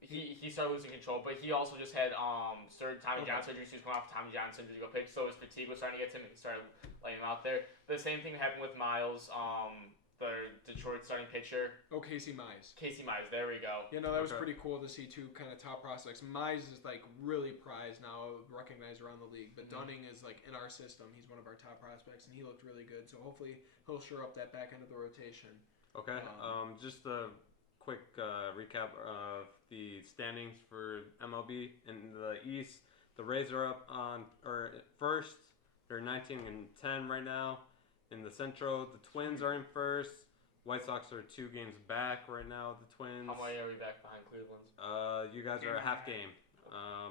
He started losing control, but he also just had Tommy John surgery. So he was coming off Tommy John surgery to go pitch, so his fatigue was starting to get to him. And he started laying him out there. The same thing happened with Miles, the Detroit starting pitcher. Oh, Casey Mize. Casey Mize, there we go. You know, that was Okay. pretty cool to see 2 kind of top prospects. Mize is like really prized now, recognized around the league. But Dunning is like in our system. He's one of our top prospects, and he looked really good. So hopefully he'll shore up that back end of the rotation. Okay. Just a quick recap of the standings for MLB in the East. The Rays are up first. They're 19-10 right now. In the Central, the Twins are in first. White Sox are 2 games back right now. The Twins. How many are we back behind Cleveland? You guys are a half game.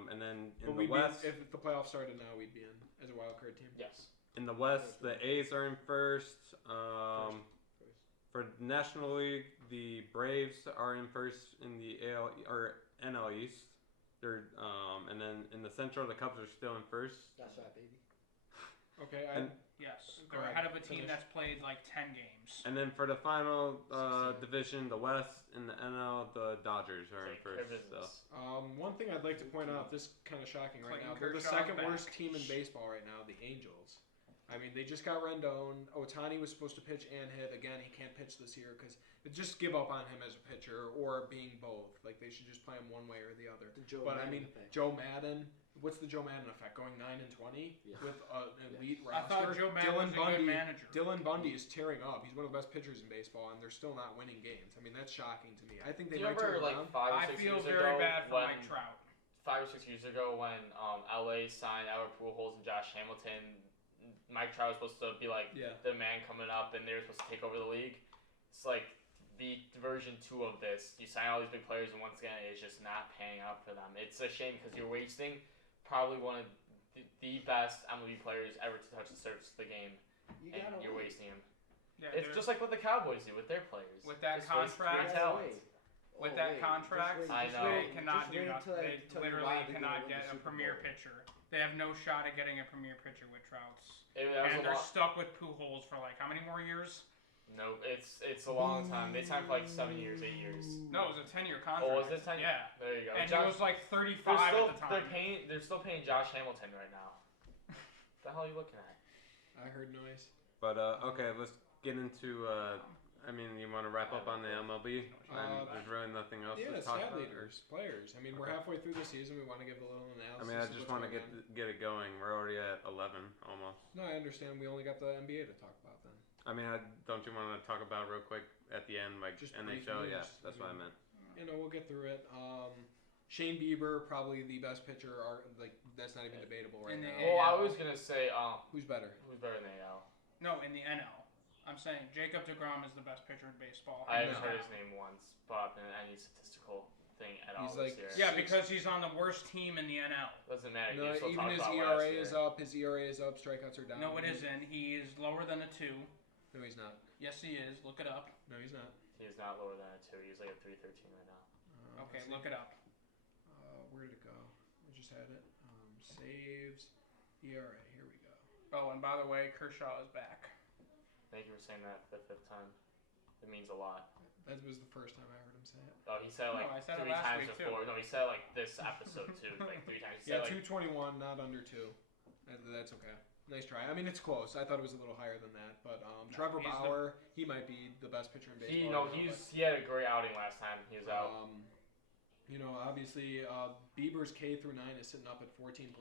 And then in But the West, if the playoffs started now, we'd be in as a wild card team. Yes. in the West, the A's are in first. For National League, the Braves are in first in the NL East. And then in the Central, the Cubs are still in first. That's right, baby. Okay, And Yes, they're Go ahead ahead, of a team finish. that's played like 10 games. And then for the final division, the West in the NL, the Dodgers are in Take care of first. So. business. One thing I'd like to point out, this is kind of shocking right Clayton now. They're the Kershaw's second worst back. team in baseball right now, the Angels. I mean, they just got Rendon. Otani was supposed to pitch and hit. Again, he can't pitch this year because just give up on him as a pitcher or being both. Like, they should just play him one way or the other. The Joe But I Madden mean, effect. Joe Madden. What's the Joe Madden effect? Going 9-20 Yeah. with an elite I roster. thought Joe Madden was a good manager. Dylan Bundy is tearing up. He's one of the best pitchers in baseball, and they're still not winning games. I mean, that's shocking to me. I think Do they you might turn remember it like around. 5 or I 6 feel years very ago bad for when Mike Trout. 5 or 6 years ago when LA signed Albert Pujols and Josh Hamilton, Mike Trout was supposed to be like Yeah. the man coming up, and they were supposed to take over the league. It's like the version 2 of this. You sign all these big players, and once again, it's just not panning out for them. It's a shame because you're wasting probably one of the best MLB players ever to touch the surface of the game, You and gotta you're wait. wasting him. Yeah, It's just like what the Cowboys do with their players. With that Just waste contract- great You gotta talent. wait. with Oh, that wait. contract, Just wait. I Just know. they wait. cannot Just do wait nothing. until I They tell you literally why they're gonna cannot win the get a Super premier Bowl. pitcher. They have no shot at getting a premier pitcher with Trout's. That was And a they're lot. stuck with Pujols for like how many more years? No, it's a long time. They signed for like 7 years, 8 years. No, it was a 10-year contract. Oh, was it 10? Yeah. There you go. And Josh, he was like they're 35 still, at the time. They're still paying Josh Hamilton right now. What the hell are you looking at? I heard noise. But okay, let's get into. I mean, you want to wrap up on the MLB? And there's really nothing else Yeah, to talk stat about. leaders, players. I mean, we're Okay. halfway through the season. We want to give a little analysis. I mean, I of just what's want to going on. get it going. We're already at 11 almost. No, I understand. We only got the NBA to talk about then. I mean, don't you want to talk about real quick at the end, like Just NHL? brief Yeah, news. that's what I meant. You know, we'll get through it. Shane Bieber, probably the best pitcher. Like that's not even debatable right In the now. A- Well, I was gonna say, Who's better? who's better than AL? No, in the NL. I'm saying Jacob deGrom is the best pitcher in baseball. I in haven't the heard NL. his name once, but in any statistical thing at all He's this like- year. Yeah, Six. because he's on the worst team in the NL. Doesn't matter. No, You still even talk his about ERA last is year. up. His ERA is up. Strikeouts are down. No, it isn't. He is lower than a 2. No, he's not. Yes, he is. Look it up. No, he's not. He's not lower than a 2. He's like a 3.13 right now. Okay, let's see. look it up. Where did it go? I just had it. Saves, ERA. Here we go. Oh, and by the way, Kershaw is back. Thank you for saying that for the 5th time. It means a lot. That was the first time I heard him say it. Oh, he said it like No, I said it 3 last times week, too. before. No, he said it like this episode too, like 3 times. He Yeah, said like 221, not under 2. That's okay. Nice try. I mean, it's close. I thought it was a little higher than that, but Trevor he's Bauer, he might be the best pitcher in baseball. he right now, he had a great outing last time. He was but, out. you know, obviously, Bieber's K through 9 is sitting up at 14.4.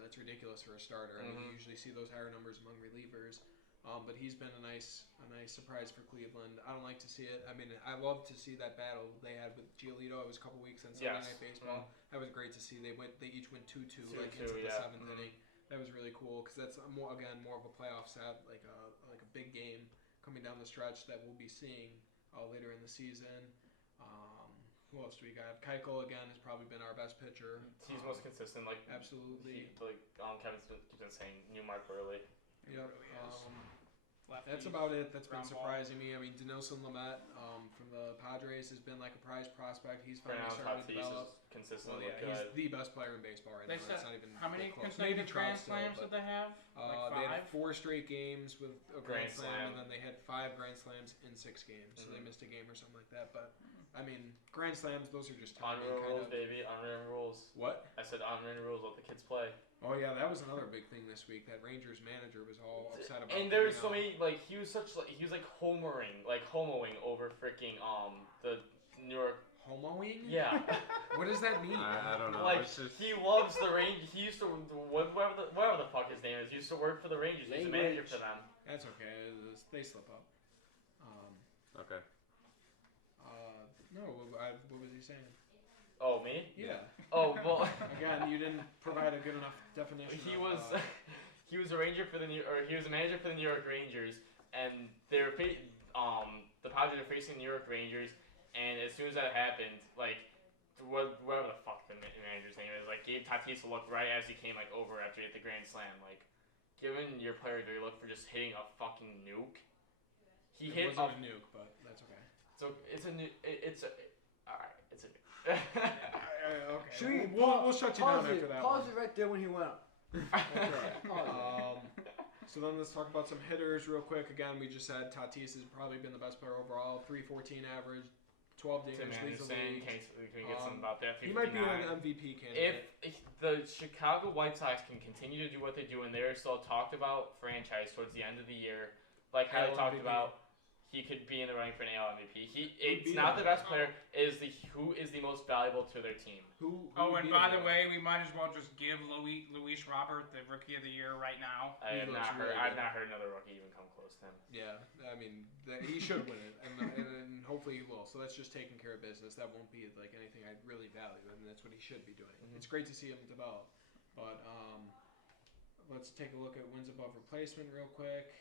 That's ridiculous for a starter. I mean, you usually see those higher numbers among relievers. But he's been a nice surprise for Cleveland. I don't like to see it. I mean, I love to see that battle they had with Giolito. It was a couple weeks on Sunday Yes. Night Baseball. That was great to see. They each went 2-2 like 2-2, into the yeah. 7th inning. That was really cool because that's more of a playoff set, like a big game coming down the stretch that we'll be seeing later in the season. Who else do we got? Keuchel again has probably been our best pitcher. He's most consistent. Like Absolutely. Kevin's keeps on saying Newmark early. Yep. really is. Lefties, That's about it. That's been ground ball. surprising me. I mean, Dinelson Lamet from the Padres has been like a prize prospect. He's finally Fernando starting to Tatis develop. is consistently Well, yeah, look he's good. the best player in baseball right They now. said, It's not even how many close. Maybe consecutive Trout Grand still, Slams but, did they have? Like they had 5? 4 straight games with a Grand Grand Slam, Slam. and then they had 5 Grand Slams in 6 games. So they missed a game or something like that. But I mean, Grand Slams, those are just timing Unwritten kind rules, of. baby. Unwritten rules. What? I said unwritten rules. Let the kids play. Oh yeah, that was another big thing this week. That Rangers manager was all upset about. And there was so coming out. many he was homoing over freaking the New York. Homoing? Yeah. What does that mean? I don't know. Like It's just, he loves the Rangers. He used to whatever the fuck his name is. He used to work for the Rangers. He's a manager for them. That's okay. They slip up. okay. No. What was he saying? Oh, me? Yeah. Oh well. Again, you didn't provide a good enough definition. He of, was he was a ranger for the he was a manager for the New York Rangers, and they're the Padres are facing the New York Rangers, and as soon as that happened, like whatever the fuck the manager's name is, like gave Tatis a look right as he came like over after he hit the grand slam, like giving your player a look for just hitting a fucking nuke. He it hit wasn't a nuke, but that's okay. so it's a new all right, it's a nuke. Okay. Should we We'll shut you down pause after that Pause one. it right there when he went up. Pause it. So then let's talk about some hitters real quick. Again, we just said Tatis has probably been the best player overall. 314 average, 12 Tim damage, leads the Anderson, league. can we get some about that? He might be 59. an MVP candidate. If the Chicago White Sox can continue to do what they do, and they're still talked about franchise towards the end of the year, like how they talked MVP. about, he could be in the running for an AL MVP. It's be not the- the best player. It is who is the most valuable to their team. Who Oh, would and be by the him? way, we might as well just give Luis Robert the Rookie of the Year right now. I have looks not heard. really I've good. not heard another rookie even come close to him. Yeah, I mean, he should win it, and hopefully he will. So that's just taking care of business. That won't be like anything I really value, and that's what he should be doing. Mhm. It's great to see him develop. But let's take a look at wins above replacement real quick.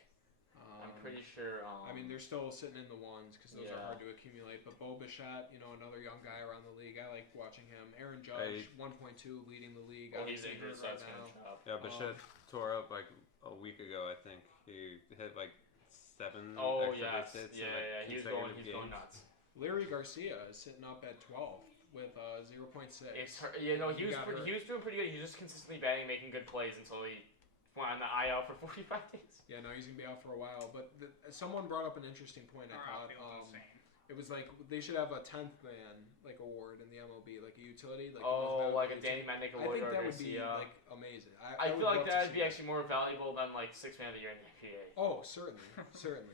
I'm pretty sure. I mean, they're still sitting in the ones because those are Yeah. hard to accumulate. But Bo Bichette, another young guy around the league. I like watching him. Aaron Judge, Hey. 1.2, leading the league. well, he's obviously injured, hurt so right it's now. gonna drop. Yeah, but Um, shit tore up like a week ago, I think. He hit like 7 Oh extra yeah, base hits yeah, in like yeah. He was going consecutive games. nuts. Larry Garcia is sitting up at 12 with 0.6. It's he was He got hurt. he was doing pretty good. He was just consistently batting, making good plays until he went on the IL for 45 days. Yeah, no, he's gonna be out for a while. But someone brought up an interesting point. I Our thought outfield's insane. it was like they should have a 10th man like award in the MLB, like a utility. Like Oh, like a Danny. Danny Mendick I Award think or that would be Garcia. like amazing. I would feel like love to that'd see be that. actually more valuable than like 6th man of the year in the NBA. Oh, certainly, certainly.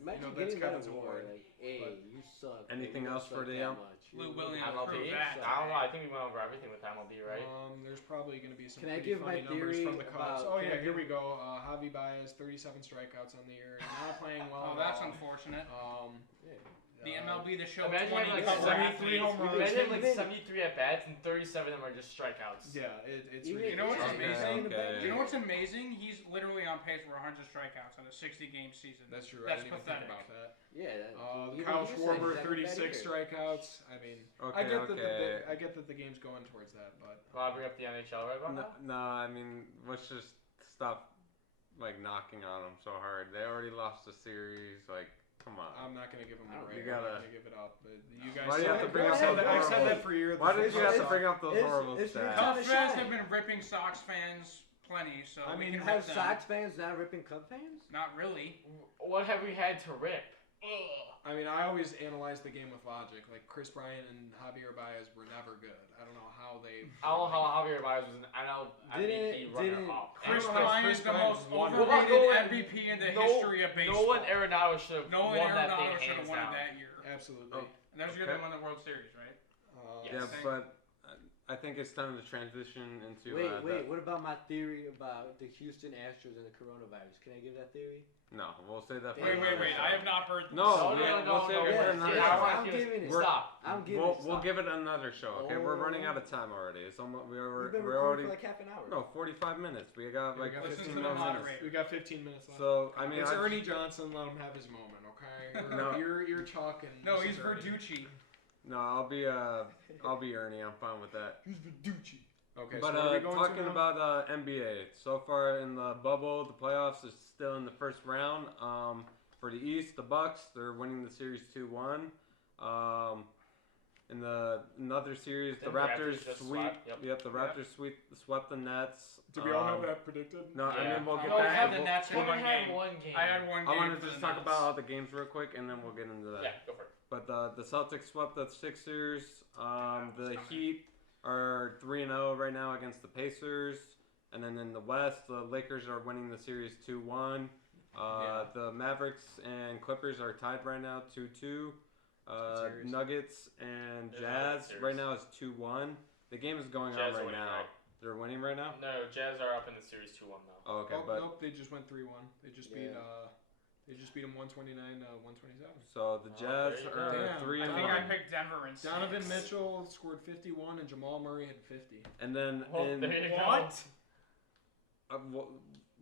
Imagine that's getting that Kevin's award. award. Like, hey, but- you suck. Anything You don't else for suck the, that um, much. You Lou don't Williams suck MLB? proved that. I don't know. I think we went over everything with MLB, right? There's probably going to be some Can I pretty give funny my numbers theory from the Cubs. about- Oh can I yeah, here give- we go. Javi Baez, 37 strikeouts on the year, not playing well. Oh, at that's all. unfortunate. Yeah. The MLB, the show Imagine 20 having like cover 73 athletes. home runs. Imagine having like Even- 73 at bats and 37 of them are just strikeouts. Yeah, it's Even- ridiculous. You know what's Okay, amazing? okay. You know what's amazing? He's literally on pace for 100 strikeouts on a 60-game season. That's true. That's I didn't pathetic. even think about that. Yeah. Even Kyle he said Schwarber, he's not 36 better. strikeouts. I mean, Okay, I get that. okay. I get that the game's going towards that, but Well, I'll bring up the NHL right about No, now. no, I mean, let's just stop like knocking on them so hard. They already lost the series. Like, come on. I'm not gonna give them I a don't- break. you I'm gotta- not gonna give it up. But you guys. Why do you have to bring I've up said those that- I've said horrible- that for years. Why did It's- you have to it's- bring up those it's- horrible it's stats? time Cubs to fans shine. have been ripping Sox fans plenty, so I we mean, can Have rip them. Sox fans not ripping Cub fans? Not really. What have we had to rip? I mean, I always analyze the game with logic. Like Chris Bryant and Javier Baez were never good. I don't know how they. I don't know how Javier Baez was an NL MVP Didn't- runner-up. Chris I don't know how Bryant Chris is the Bryant most won. overrated Nolan- MVP in the no- history of baseball. Nolan Arenado should have Nolan won that Arenado thing should have hands won it down. that year. Absolutely. Oh. And that was the year Okay. they won the World Series, right? Yes. Yeah, Thank- but I think it's time to transition into. Wait. What about my theory about the Houston Astros and the coronavirus? Can I give that theory? No, we'll say that. for Wait, another Wait. show. I have not heard this. No, No, yeah, no, we'll save no, it yeah, for another yeah, I show. want I'm to hear giving this. it. We're- Stop. I'm giving We'll stop. give it another show. Okay, we're running Oh. out of time already. It's almost We've been we're recording already for like half an hour. no 45 minutes. We got Yeah, we like got 15 Listen to more the minutes. moderator. We got 15 minutes left. So I mean, it's I Ernie Johnson. Let him have his moment, okay? No. You're Chuck and No, this he's is Ernie. Verducci. no, I'll be Ernie. I'm fine with that. Who's Verducci? Okay, But so what are we going talking to now? about NBA, so far in the bubble, the playoffs is still in the first round. For the East, the Bucks, they're winning the series 2-1. In another series, the Didn't the Raptors Raptors just sweep. swept? Yep. The Raptors swept the Nets. Did we all have that predicted? No, I Yeah. mean we'll get No, we back. had the we'll- Nets in We one had game. one game. I had one I game. want to for just the talk Nets. about all the games real quick, and then we'll get into that. Yeah, go for it. But the Celtics swept the Sixers. The coming. Heat are 3-0 right now against the Pacers. And then in the West, the Lakers are winning the series 2-1. The Mavericks and Clippers are tied right now 2-2. series. Nuggets and It's a good Jazz series. right now is 2-1. The game is going Jazz on are right winning, now. right? They're winning right now? No, Jazz are up in the series 2-1 now. Oh, okay. Oh, But nope, they just went 3-1. They just beat Yeah. they just beat them 129, 127. so the Oh, Jazz there you go. are Damn. 3-0. I think I picked Denver in 6. Donovan Mitchell scored 51 and Jamal Murray had 50. And then Well, in there you go. What?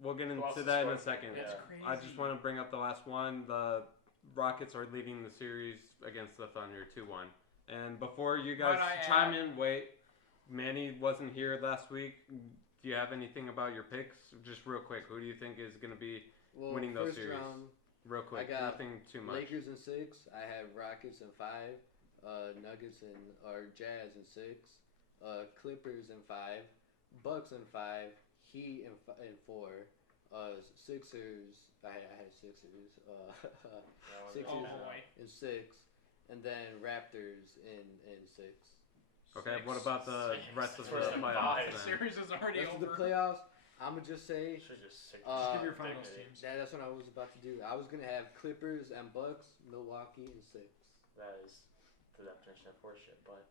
we'll get Who else into is that in a scoring? second. Yeah. That's crazy. I just want to bring up the last one. The Rockets are leading the series against the Thunder 2-1. And before you guys Might I chime add- in, wait. Manny wasn't here last week. Do you have anything about your picks? Just real quick, who do you think is going to be Well, winning those first series? round, Real quick, I got nothing too much. Lakers in 6. I have Rockets in 5. Nuggets or Jazz in 6. Clippers in 5. Bucks in 5. Heat in 4. Sixers. I had Sixers. Sixers Oh boy. in 6, and then Raptors in 6. Okay, what about the rest of the First and playoffs five. The then? series is already Rest of the over. playoffs, I'ma just say Should just Just give your finals teams. that's what I was about to do. I was gonna have Clippers and Bucks, Milwaukee in 6. That is the definition of horseshit, but.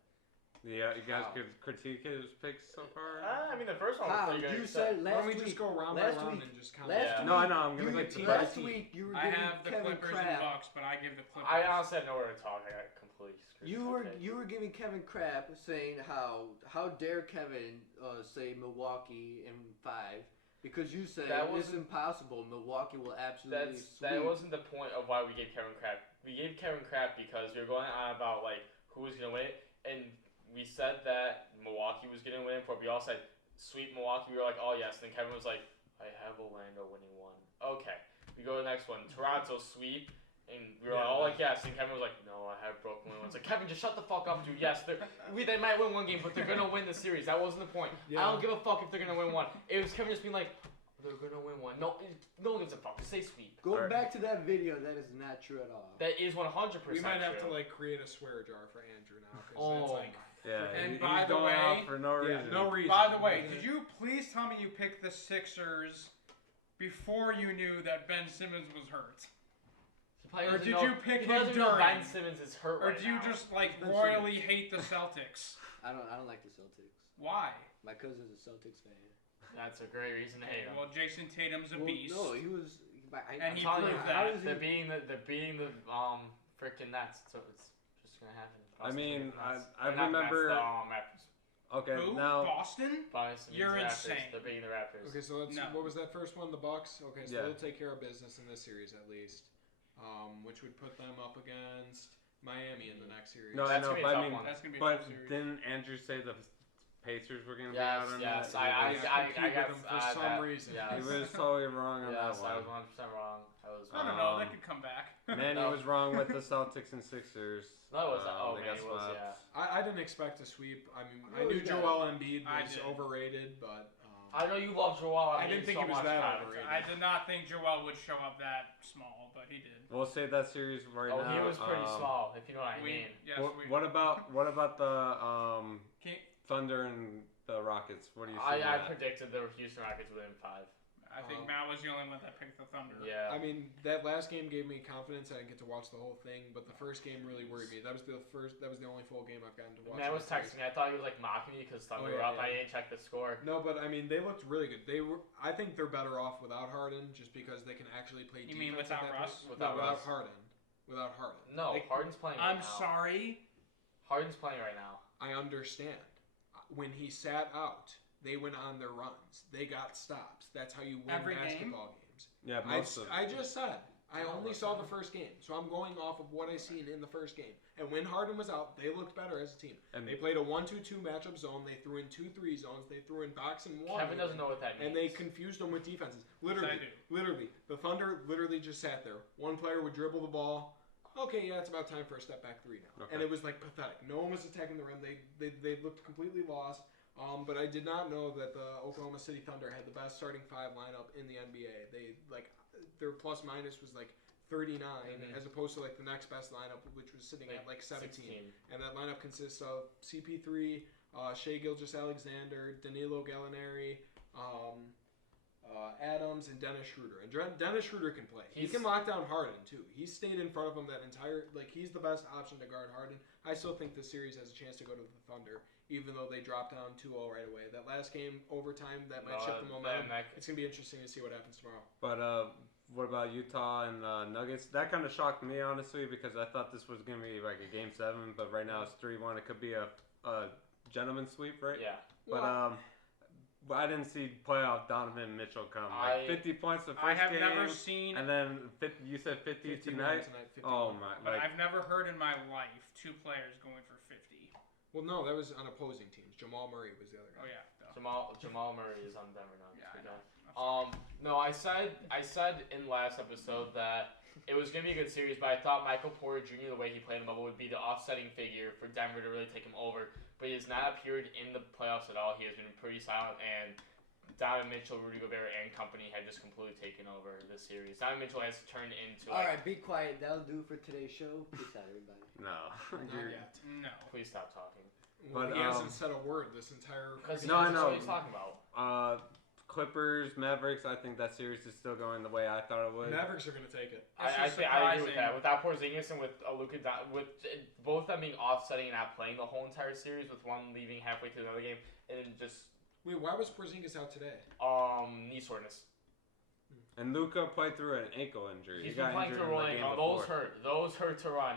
Yeah, you guys How? could critique his picks so far? I mean, the first one How? was pretty good. You said Why last don't we week. just go round last by round week- and just count? last Yeah. No, I know, I'm going to get to Last that. week you were I giving have the Kevin Clippers crap. and Bucks, but I give the Clippers. I honestly had nowhere to talk. I got completely screwed. You were giving Kevin crap, saying how dare Kevin say Milwaukee in 5 because you said That it's wasn't- impossible. Milwaukee will absolutely That sweep. wasn't the point of why we gave Kevin crap. We gave Kevin crap because we were going on about like who was gonna win it, and we said that Milwaukee was gonna win it, but we all said sweep Milwaukee. We were like, oh yes. And then Kevin was like, I have Orlando winning 1. Okay. We go to the next one. Toronto sweep. And we were all like, yes. And Kevin was like, no, I have Brooklyn winning 1. It's like, Kevin, just shut the fuck up, dude. Yes, they might win 1 game, but they're gonna win the series. That wasn't the point. Yeah. I don't give a fuck if they're gonna win 1. It was Kevin just being like, they're gonna win 1. No one gives a fuck. Just say sweep. Go Alright. back to that video. That is not true at all. That is 100% We might have to true. like create a swear jar for Andrew now. 'Cause Oh that's like, Yeah, And he's by the going way- off for no yeah, reason. no reason. By the way, did you please tell me you picked the Sixers before you knew that Ben Simmons was hurt? Or did you pick he him doesn't know during? Ben Simmons is hurt Or right do you now. just like Ben royally hate the Celtics? I don't like the Celtics. Why? My cousin's a Celtics fan. That's a great reason to hate him. Well, Jason Tatum's a Well, beast. no, he was. And I'm he telling you, proved how that. is he- they're beating the freaking Nets, so it's just gonna happen. I mean, Nets. I Or not Nets, remember- the, Raptors. Okay, Who? now... Boston? Boston means You're the Raptors. insane. They're beating the Raptors. okay, so let's. No. What was that first one? The Bucks. Okay, so Yeah. they'll take care of business in this series at least, which would put them up against Miami in the next series. No, I That's know, gonna be a but I tough mean, one. That's gonna be a but tough series. didn't Andrew say the Pacers were going to be Yes, out on yes, that? I compete got with them for that. some reason. Yes. He was totally wrong on Yes, that I one. was 100% wrong. I was I wrong. don't know. Um, They could come back. Manny No. was wrong with the Celtics and Sixers. No, it was They man, got it was swept. I didn't expect a sweep. I mean, I Really knew bad. Joel Embiid I was did. overrated, but I know you love Joel. I didn't think so he was much, that Travis. overrated. I did not think Joel would show up that small, but he did. We'll save that series right Oh, now. he was pretty small, if you know what I mean. Yes, What about the Can't- Thunder and the Rockets? What do you see? I that? predicted the Houston Rockets would win 5. I think Matt was the only one that picked the Thunder. Yeah. I mean, that last game gave me confidence. I didn't get to watch the whole thing, but the first game really worried me. That was the only full game I've gotten to watch. Man was in the series. texting me. I thought he was like mocking me because Thunder were yeah, up. yeah. I didn't check the score. No, but I mean, they looked really good. I think they're better off without Harden, just because they can actually play You defense. mean at without that Russ? point. Without No, without Russ. Harden. Without Harden. No, Like, Harden's playing right I'm now. sorry. Harden's playing right now. I understand. When he sat out, they went on their runs. They got stops. That's how you win Every basketball games. Yeah, most of I just said I No, only that's saw not- the first game, so I'm going off of what I seen in the first game. And when Harden was out, they looked better as a team. And They played a 1-2-2 matchup zone. They threw in 2-3 zones. They threw in box and one. Kevin doesn't know what that means. And they confused them with defenses. Literally, I do. literally, the Thunder literally just sat there. One player would dribble the ball. Okay, yeah, it's about time for a step back 3 now. Okay. And it was like pathetic. No one was attacking the rim. They looked completely lost. But I did not know that the Oklahoma City Thunder had the best starting 5 lineup in the NBA. They their plus minus was like 39, as opposed to like the next best lineup, which was sitting at like 17. And that lineup consists of CP3, Shai Gilgeous-Alexander, Danilo Gallinari, Adams, and Dennis Schroeder. And Dennis Schroeder can play. He can lock down Harden too. He stayed in front of him that entire. Like, he's the best option to guard Harden. I still think this series has a chance to go to the Thunder, even though they dropped down 2-0 right away. That last game overtime, that might shift the momentum. It's gonna be interesting to see what happens tomorrow. But what about Utah and Nuggets? That kind of shocked me, honestly, because I thought this was going to be like a Game 7, but right now it's 3-1. It could be a gentleman's sweep, right? Yeah. But I didn't see playoff Donovan Mitchell come. Like 50 points the first I have game, never seen. and then you said 50 tonight? 51. Oh my! But Like, I've never heard in my life 2 players going for 50. Well, no, that was on opposing teams. Jamal Murray was the other guy. Oh yeah. Duh. Jamal Murray is on Denver Nuggets. Yeah, I Good know. guy. No, I said in last episode that it was gonna be a good series, but I thought Michael Porter Jr. the way he played him up would be the offsetting figure for Denver to really take him over. But he has not appeared in the playoffs at all. He has been pretty silent, and Donovan Mitchell, Rudy Gobert, and company had just completely taken over the series. Donovan Mitchell has turned into. All right, be quiet. That'll do for today's show. Peace out, everybody. No. Not yet. No. Please stop talking. Well, But, he hasn't said a word this entire. No, I know. What are you talking about? Clippers, Mavericks. I think that series is still going the way I thought it would. Mavericks are going to take it. I This is agree with surprising. that. Without Porzingis and with Luka, with both of them being offsetting and not playing the whole entire series, with one leaving halfway through another game, and then just Wait, why was Porzingis out today? knee soreness. And Luka played through an ankle injury. He's he got been playing injured through in the rolling game ankle. Those before. hurt. Those hurt to run.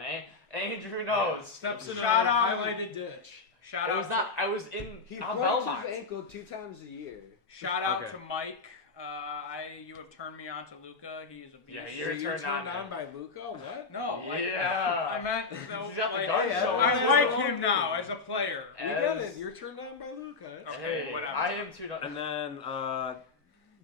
Andrew knows. Steps in a Shout out. highlighted ditch. Shout It out. was not. I was in He Belmont. breaks his ankle 2 times a year. Shout out Okay. to Mike. You have turned me on to Luca. He is a beast. Yeah, You're You're turned on on by Luca? What? No, like, Yeah. I meant He's got the like, gun hey, showing. I That's like the wrong him now thing. as a player. We get it. You're turned on by Luca. Okay, Hey, whatever. I am too. And then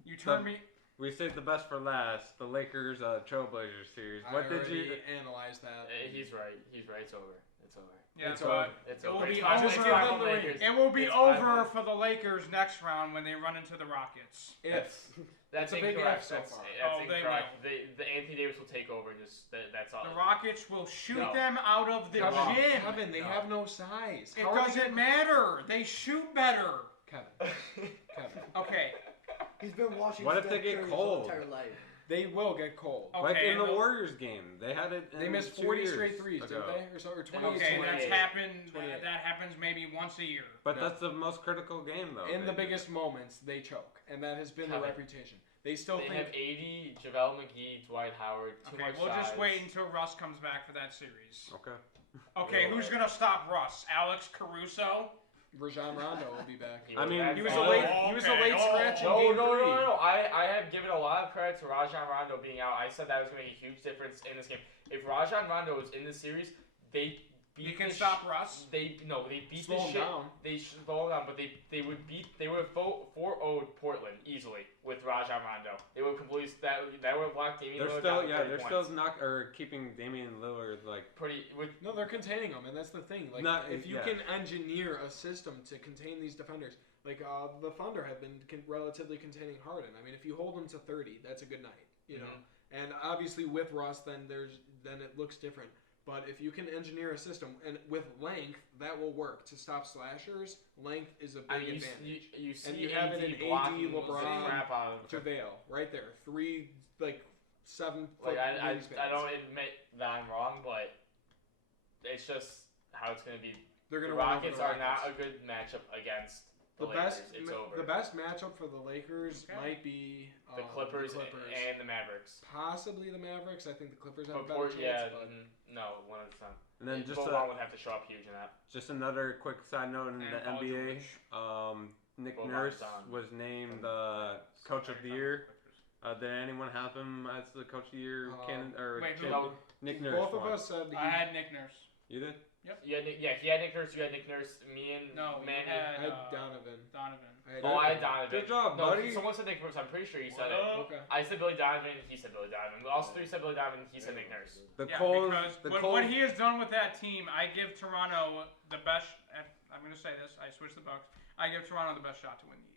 You turned me. we saved the best for last. The Lakers Trailblazers series. I What did already you? analyzed that? He's right. He's right. It's over. It's over. Yeah, It's but over. It's It over. will It's be fine. over. It's Give fine them for the Lakers. It will be It's fine over for- for the Lakers next round when they run into the Rockets. If. That's It's a big incorrect. if so That's, far. that's Oh, they incorrect. The Anthony Davis will take over. Just that's all. The Rockets will shoot No. them out of the Kevin, gym. Kevin, they No. have no size. It How are they doesn't gonna- matter. They shoot better. Kevin, Kevin. Okay. He's been watching What if Steph they get Curry cold? his whole entire life. They will get cold. Okay. Like in the and Warriors game, they had it. They in missed 2 40 years straight threes, ago. didn't they? Or so, or 28. Okay, that's 28. happened. 28. That happens maybe once a year. But No. that's the most critical game, though. In the They- biggest moments, they choke, and that has been Kevin. their reputation. They still They think have 80, JaVale McGee, Dwight Howard, too Okay, much we'll just size. wait until Russ comes back for that series. Okay. Okay, Yeah. who's gonna stop Russ? Alex Caruso? Rajon Rondo will be back. I mean, He was a Oh, late. He was a late scratch in game 3. No. I have given a lot of credit to Rajon Rondo being out. I said that was going to make a huge difference in this game. If Rajon Rondo was in the series, they beat. You can the stop Russ? They beat Slow the him shit. down. They slow him down, but they would have 4-0'd Portland easily with Rajon Rondo. They would completely that would have locked Damian They're Lillard still, down to yeah, 30 they're points. still not or keeping Damian Lillard like. pretty with No, they're containing them, and that's the thing. Like, Not- if you yeah. can engineer a system to contain these defenders, like the Thunder have been relatively containing Harden. I mean, if you hold them to 30, that's a good night, you know. And obviously with Russ, then it looks different. But if you can engineer a system, and with length, that will work to stop slashers. Length is a big I mean, advantage. you see And you have it in AD, blocking the LeBron, crap out of JaVale, right there, 3 7 foot Like I wingspans. don't admit that I'm wrong, but it's just how it's gonna be. They're The gonna run over Rockets the are not Rockets. a good matchup against the The best, Lakers. It's over. the best matchup for the Lakers Okay. might be The Clippers and the Mavericks. possibly the Mavericks. I think the Clippers have a But better chance. but no, 100%. And then just Boban would have to show up huge in that. just another quick side note in And the Paul NBA. George. Nick Boban's Nurse done. was named Coach of the Year. Did anyone have him as the Coach of the Year candidate or Wait, who? champion? Nick Nurse. both of won. us said I had Nick Nurse. You did? He had Nick Nurse. You had Nick Nurse. Me and No, you Manny. had I had Donovan. Donovan. I had Donovan. Good job, No, buddy. someone said Nick Nurse. I'm pretty sure you said What it. up? Okay. I said Billy Donovan. He said Billy Donovan. All three said Billy Donovan. He said Nick Nurse. The Yeah, Coles. because The what Coles. he has done with that team, I give Toronto the best. I'm going to say this. I switched the Bucks. I give Toronto the best shot to win the East.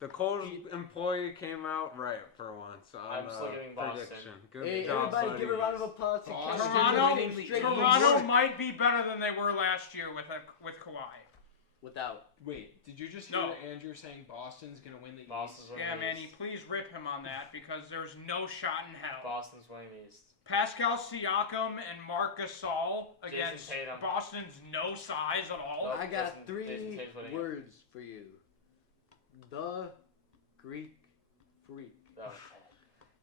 The Coles employee came out right for once on I'm still giving Boston. prediction. Good Hey, job, everybody, buddies. give a round of applause to Boston. Kevin Toronto- winning straight Toronto games. might be better than they were last year with Kawhi. Without. Wait, did you just hear No. Andrew saying Boston's gonna win the Boston's East? winning Yeah, the Manny, East. please rip him on that because there's no shot in hell. Boston's winning the East. Pascal Siakam and Marc Gasol Jason against Tatum. Boston's no size at all. Nope. I got Jason 3 Tatum's winning it. words for you. The Greek Freak. Okay.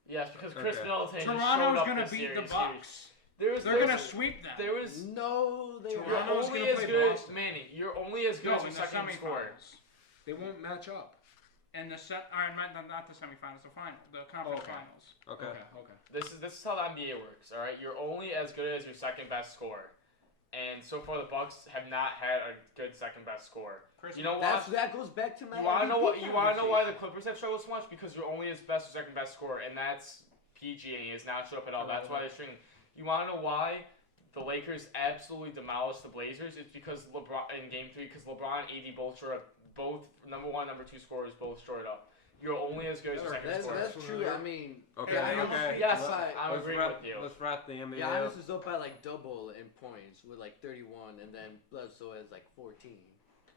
Yes, because Chris Okay. Middleton just Toronto's showed up gonna this beat the series. Bucks. There was, They're there gonna was- sweep them. There was. No, they Toronto's You're won't. gonna only as play good, Boston. Manny. You're only as good No, as in your the second scorer. semifinals. They won't match up. And the not the semifinals, the final, the conference Okay. finals. Okay. Okay. This is how the NBA works. All right, you're only as good as your second best scorer, and so far the Bucks have not had a good second best scorer. Chris, You know That what? goes back to my. You want to know MVP what? You want to know why the conversation. Clippers have struggled so much? Because you're only as best or second best scorer, and that's PG, and he has not showed up at all. That's why they're struggling. You want to know why the Lakers absolutely demolished the Blazers? It's because LeBron in Game 3, because LeBron and AD both showed up both number 1, number 2 scorers both short up. You're only as good as your second scorer. That's true. I mean, Okay, Giannis okay. Yes, But I'm agreeing with you. Let's wrap the NBA Giannis up. is up by like double in points with like 31, and then Bledsoe has like 14.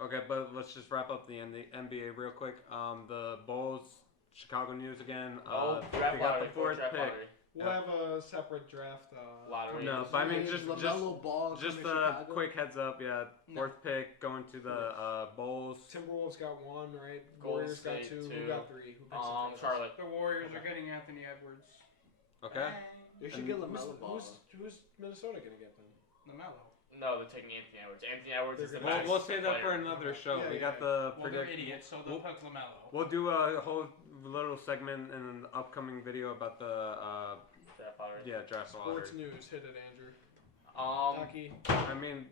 Okay, but let's just wrap up the NBA real quick. The Bulls, Chicago News again. Draft we got lottery, the 4th draft pick. lottery. We'll have a separate draft. Lottery. No, but I mean just LaMelo Ball just coming to Chicago. quick heads up. Yeah, 4th pick going to the Bulls. Timberwolves got 1, right? Golden Warriors got State 2. two. Who got 3? Who picks the Charlotte. The Warriors are getting Anthony Edwards. Okay. They should get LaMelo Ball. Who's Minnesota gonna get then? LaMelo. No, they're taking Anthony Edwards. Anthony Edwards is the We'll, best we'll save that for player. another show. Yeah, we yeah, got the Well, they're idiots, so they'll pick LaMelo. We'll do a whole little segment in an upcoming video about the Draft lottery. draft lottery. Sports news. Hit it, Andrew. Um, I mean,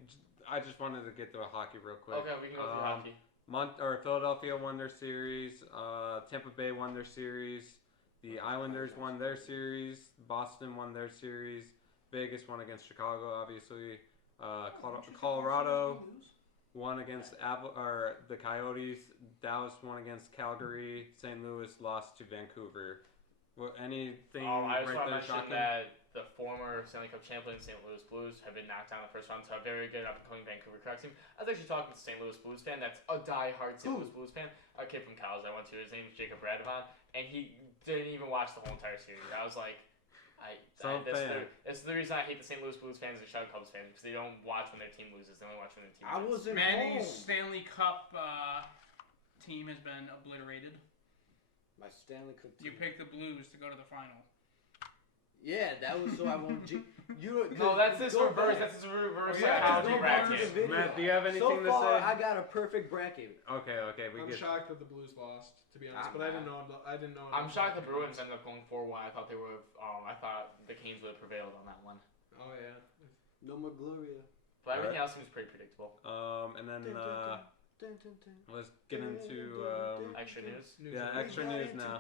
I just wanted to get to hockey real quick. okay, we can go through hockey. Philadelphia won their series. Tampa Bay won their series. The Islanders won their series. Boston won their series. Vegas won against Chicago, obviously. Colorado won against the Coyotes. Dallas won against Calgary. St. Louis lost to Vancouver. Anything I just right want to there mention shocking? that the former Stanley Cup champion St. Louis Blues have been knocked down in the first round to a very good up-and-coming Vancouver Canucks team. I was actually talking to a St. Louis Blues fan that's a die-hard St. Louis Blues fan. A kid from college I went to. His name is Jacob Radovan, and he didn't even watch the whole entire series. I was like, that's the reason I hate the St. Louis Blues fans and Chicago Cubs fans, because they don't watch when their team loses. They only watch when their team wins. I wasn't Manny's home. Stanley Cup team has been obliterated. My Stanley Cup team. You picked the Blues to go to the final. Yeah, that was so I won't. No, that's his reverse. That's his reverse psychology bracket. Matt, do you have anything so to far, say? I got a perfect bracket. Okay, we I'm get. shocked that the Blues lost, to be honest. But I didn't know. I'm shocked the Bruins ended up going 4-1. I thought they would have. I thought the Canes would have prevailed on that one. Oh yeah. No more Gloria. But everything else seems pretty predictable. And then let's get into Extra news. extra news now.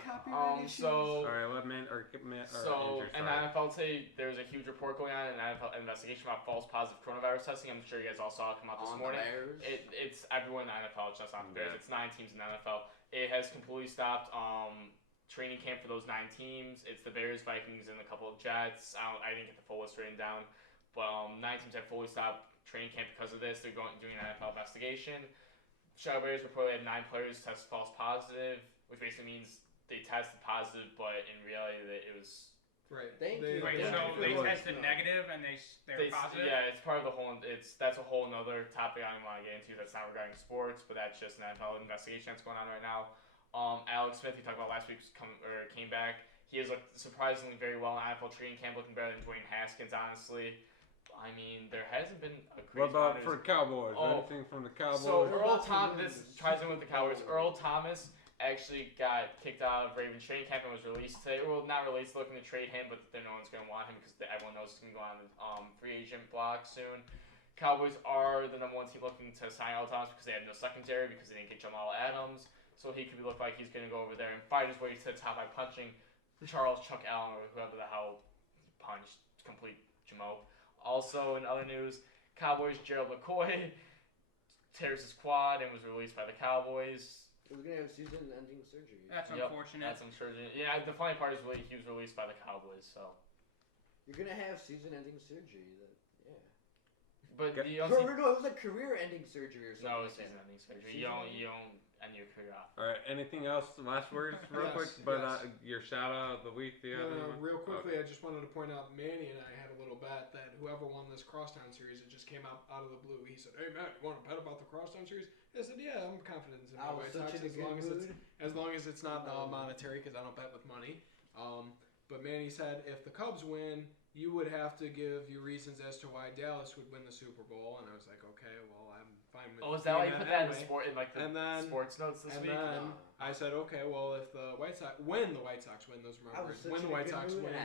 So. All right, let Andrew in the NFL today, there's a huge report going on, an NFL investigation about false positive coronavirus testing. I'm sure you guys all saw it come out this morning. It's everyone in the NFL. It's just not the Bears. It's 9 teams in the NFL. It has completely stopped training camp for those 9 teams. It's the Bears, Vikings, and a couple of Jets. I didn't get the full list written down, but 9 teams have fully stopped training camp because of this. They're doing an NFL investigation. Chicago Bears reportedly had 9 players test false positive, which basically means they tested positive, but in reality it was right. Thank you. Wait, so they tested negative and they're positive? Yeah, it's part of the whole. That's a whole nother topic I don't want to get into. That's not regarding sports, but that's just an NFL investigation that's going on right now. Alex Smith, we talked about last week, came back. He has looked surprisingly very well in NFL training camp, looking better than Dwayne Haskins, honestly. I mean, there hasn't been a crazy. What about for the Cowboys? Anything from the Cowboys? So Earl Thomas ties in with the Cowboys. Earl Thomas actually got kicked out of Ravens training camp and was released today. Well, not released, looking to trade him, but then no one's going to want him because everyone knows he's going to go on the free agent block soon. Cowboys are the number 1 team looking to sign Earl Thomas because they have no secondary, because they didn't get Jamal Adams. So he could look like he's going to go over there and fight his way to the top by punching Charles Chuck Allen or whoever the hell punched. Complete jamoke. Also, in other news, Cowboys Gerald McCoy tears his quad and was released by the Cowboys. We're going to have season-ending surgery. That's unfortunate. That's unfortunate. Yeah, the funny part is he was released by the Cowboys, so. You're going to have season-ending surgery. But it was a career-ending surgery or something. No, it's season-ending surgery. You don't end your career off. All right, anything else? Last words, real quick. But your shout-out of the week. Real quickly, I just wanted to point out Manny and I had a little bet that whoever won this Crosstown series, it just came out of the blue. He said, "Hey Matt, you want to bet about the Crosstown series?" I said, "Yeah, I'm confident in my White Sox as long as it's not monetary, because I don't bet with money." But Manny said, if the Cubs win, you would have to give your reasons as to why Dallas would win the Super Bowl. And I was like, okay, well, I'm fine with. Oh, is that why you put that in the sports notes this week? And then I said, okay, well, if the White Sox win, those are my words. When the White Sox win,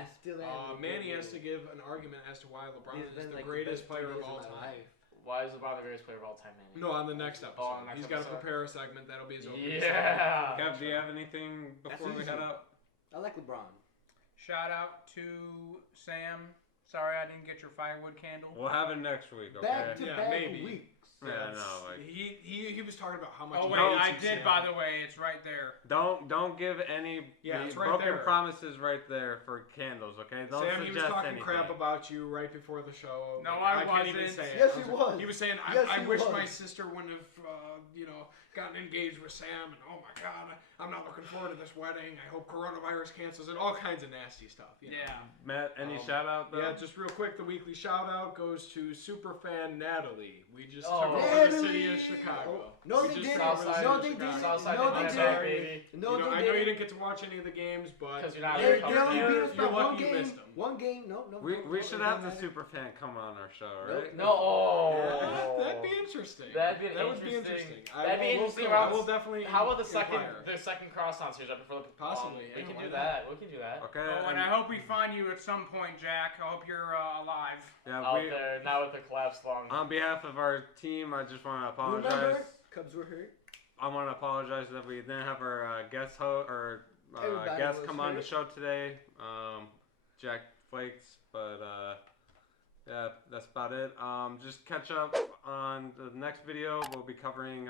Manny has to give an argument as to why LeBron is the greatest player of all time. Why is LeBron the greatest player of all time, Manny? No, on the next episode. He's got to prepare a segment. That'll be his opening. Yeah. Kev, do you have anything before we head out? I like LeBron. Shout out to Sam. Sorry I didn't get your firewood candle. We'll have it next week, okay? Back-to-back weeks. Yeah, no, like he was talking about how much. Oh he wait, hates I you, did Sam. by the way. It's right there. don't give any Yeah, it's right broken there. promises right there for candles. Okay, don't Sam, he was suggest talking anything. crap about you right before the show. No, Like, I can't even wasn't. say it. Yes, he was. He was saying, Yes, I he wish was. my sister wouldn't have, gotten engaged with Sam, and oh my God, I'm not looking forward to this wedding. I hope coronavirus cancels it. All kinds of nasty stuff. You know? Yeah. Matt, any shout out though? Yeah, just real quick, the weekly shout out goes to superfan Natalie. We just Oh. took over the Natalie! city of Chicago. No, We they just didn't. took over the city No, of they Chicago. didn't. Southside No, did they my didn't. back, baby. No, You know, they I know didn't. you didn't get to watch any of the games, but 'Cause you're not They You're only beat us by you're one lucky you game. missed them. One game. No. We should have the the super fan come on our show, Nope. right? No, oh. Yeah, that'd be interesting. That'd be That would be interesting. interesting. That'd be interesting I around will the- definitely. How about the inquire. second Crosstown series right before the Possibly, we yeah, can why do not? that. We can do that. Okay. Oh, and I hope we find you at some point, Jack. I hope you're alive. yeah, Out there, now with the collapsed lung. on behalf of our team, I just want to apologize. Remember, Cubs were hurt. I want to apologize that we didn't have our guest Everybody guest was come on the hurt. show today, Jack Flakes. But yeah, that's about it. Just catch up on the next video. We'll be covering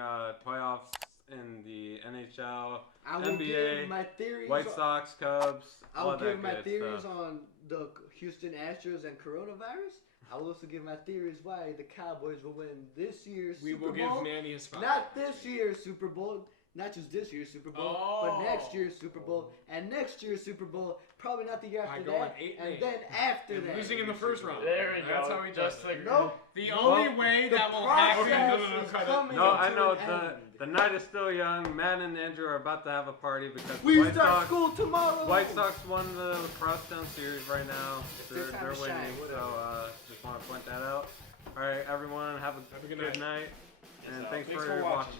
playoffs in the NHL, I will NBA, give my theories. White Sox, Cubs. all I'll that give my good theories stuff. on the Houston Astros and coronavirus. I will also give my theories why the Cowboys will win this year's We Super will give Bowl. Manny his five. Not this year's Super Bowl, not just this year's Super Bowl, but next year's Super Bowl, and next year's Super Bowl, probably not the year By after going that, 8-8. and then after And that. losing in the first round. There we That's go. how he does Just it. like Nope. The Well, only way The that will process Okay, happen. no, is cut it. coming No, I to know an the end. the night is still young. Matt and Andrew are about to have a party because the We White start Sox. school tomorrow. White Sox won the Crosstown series right now. It's They're, their time they're to winning, shine, so whatever. just want to point that out. All right, everyone, have a Have a good good night. night, and Peace out. thanks Thanks for for watching. watching.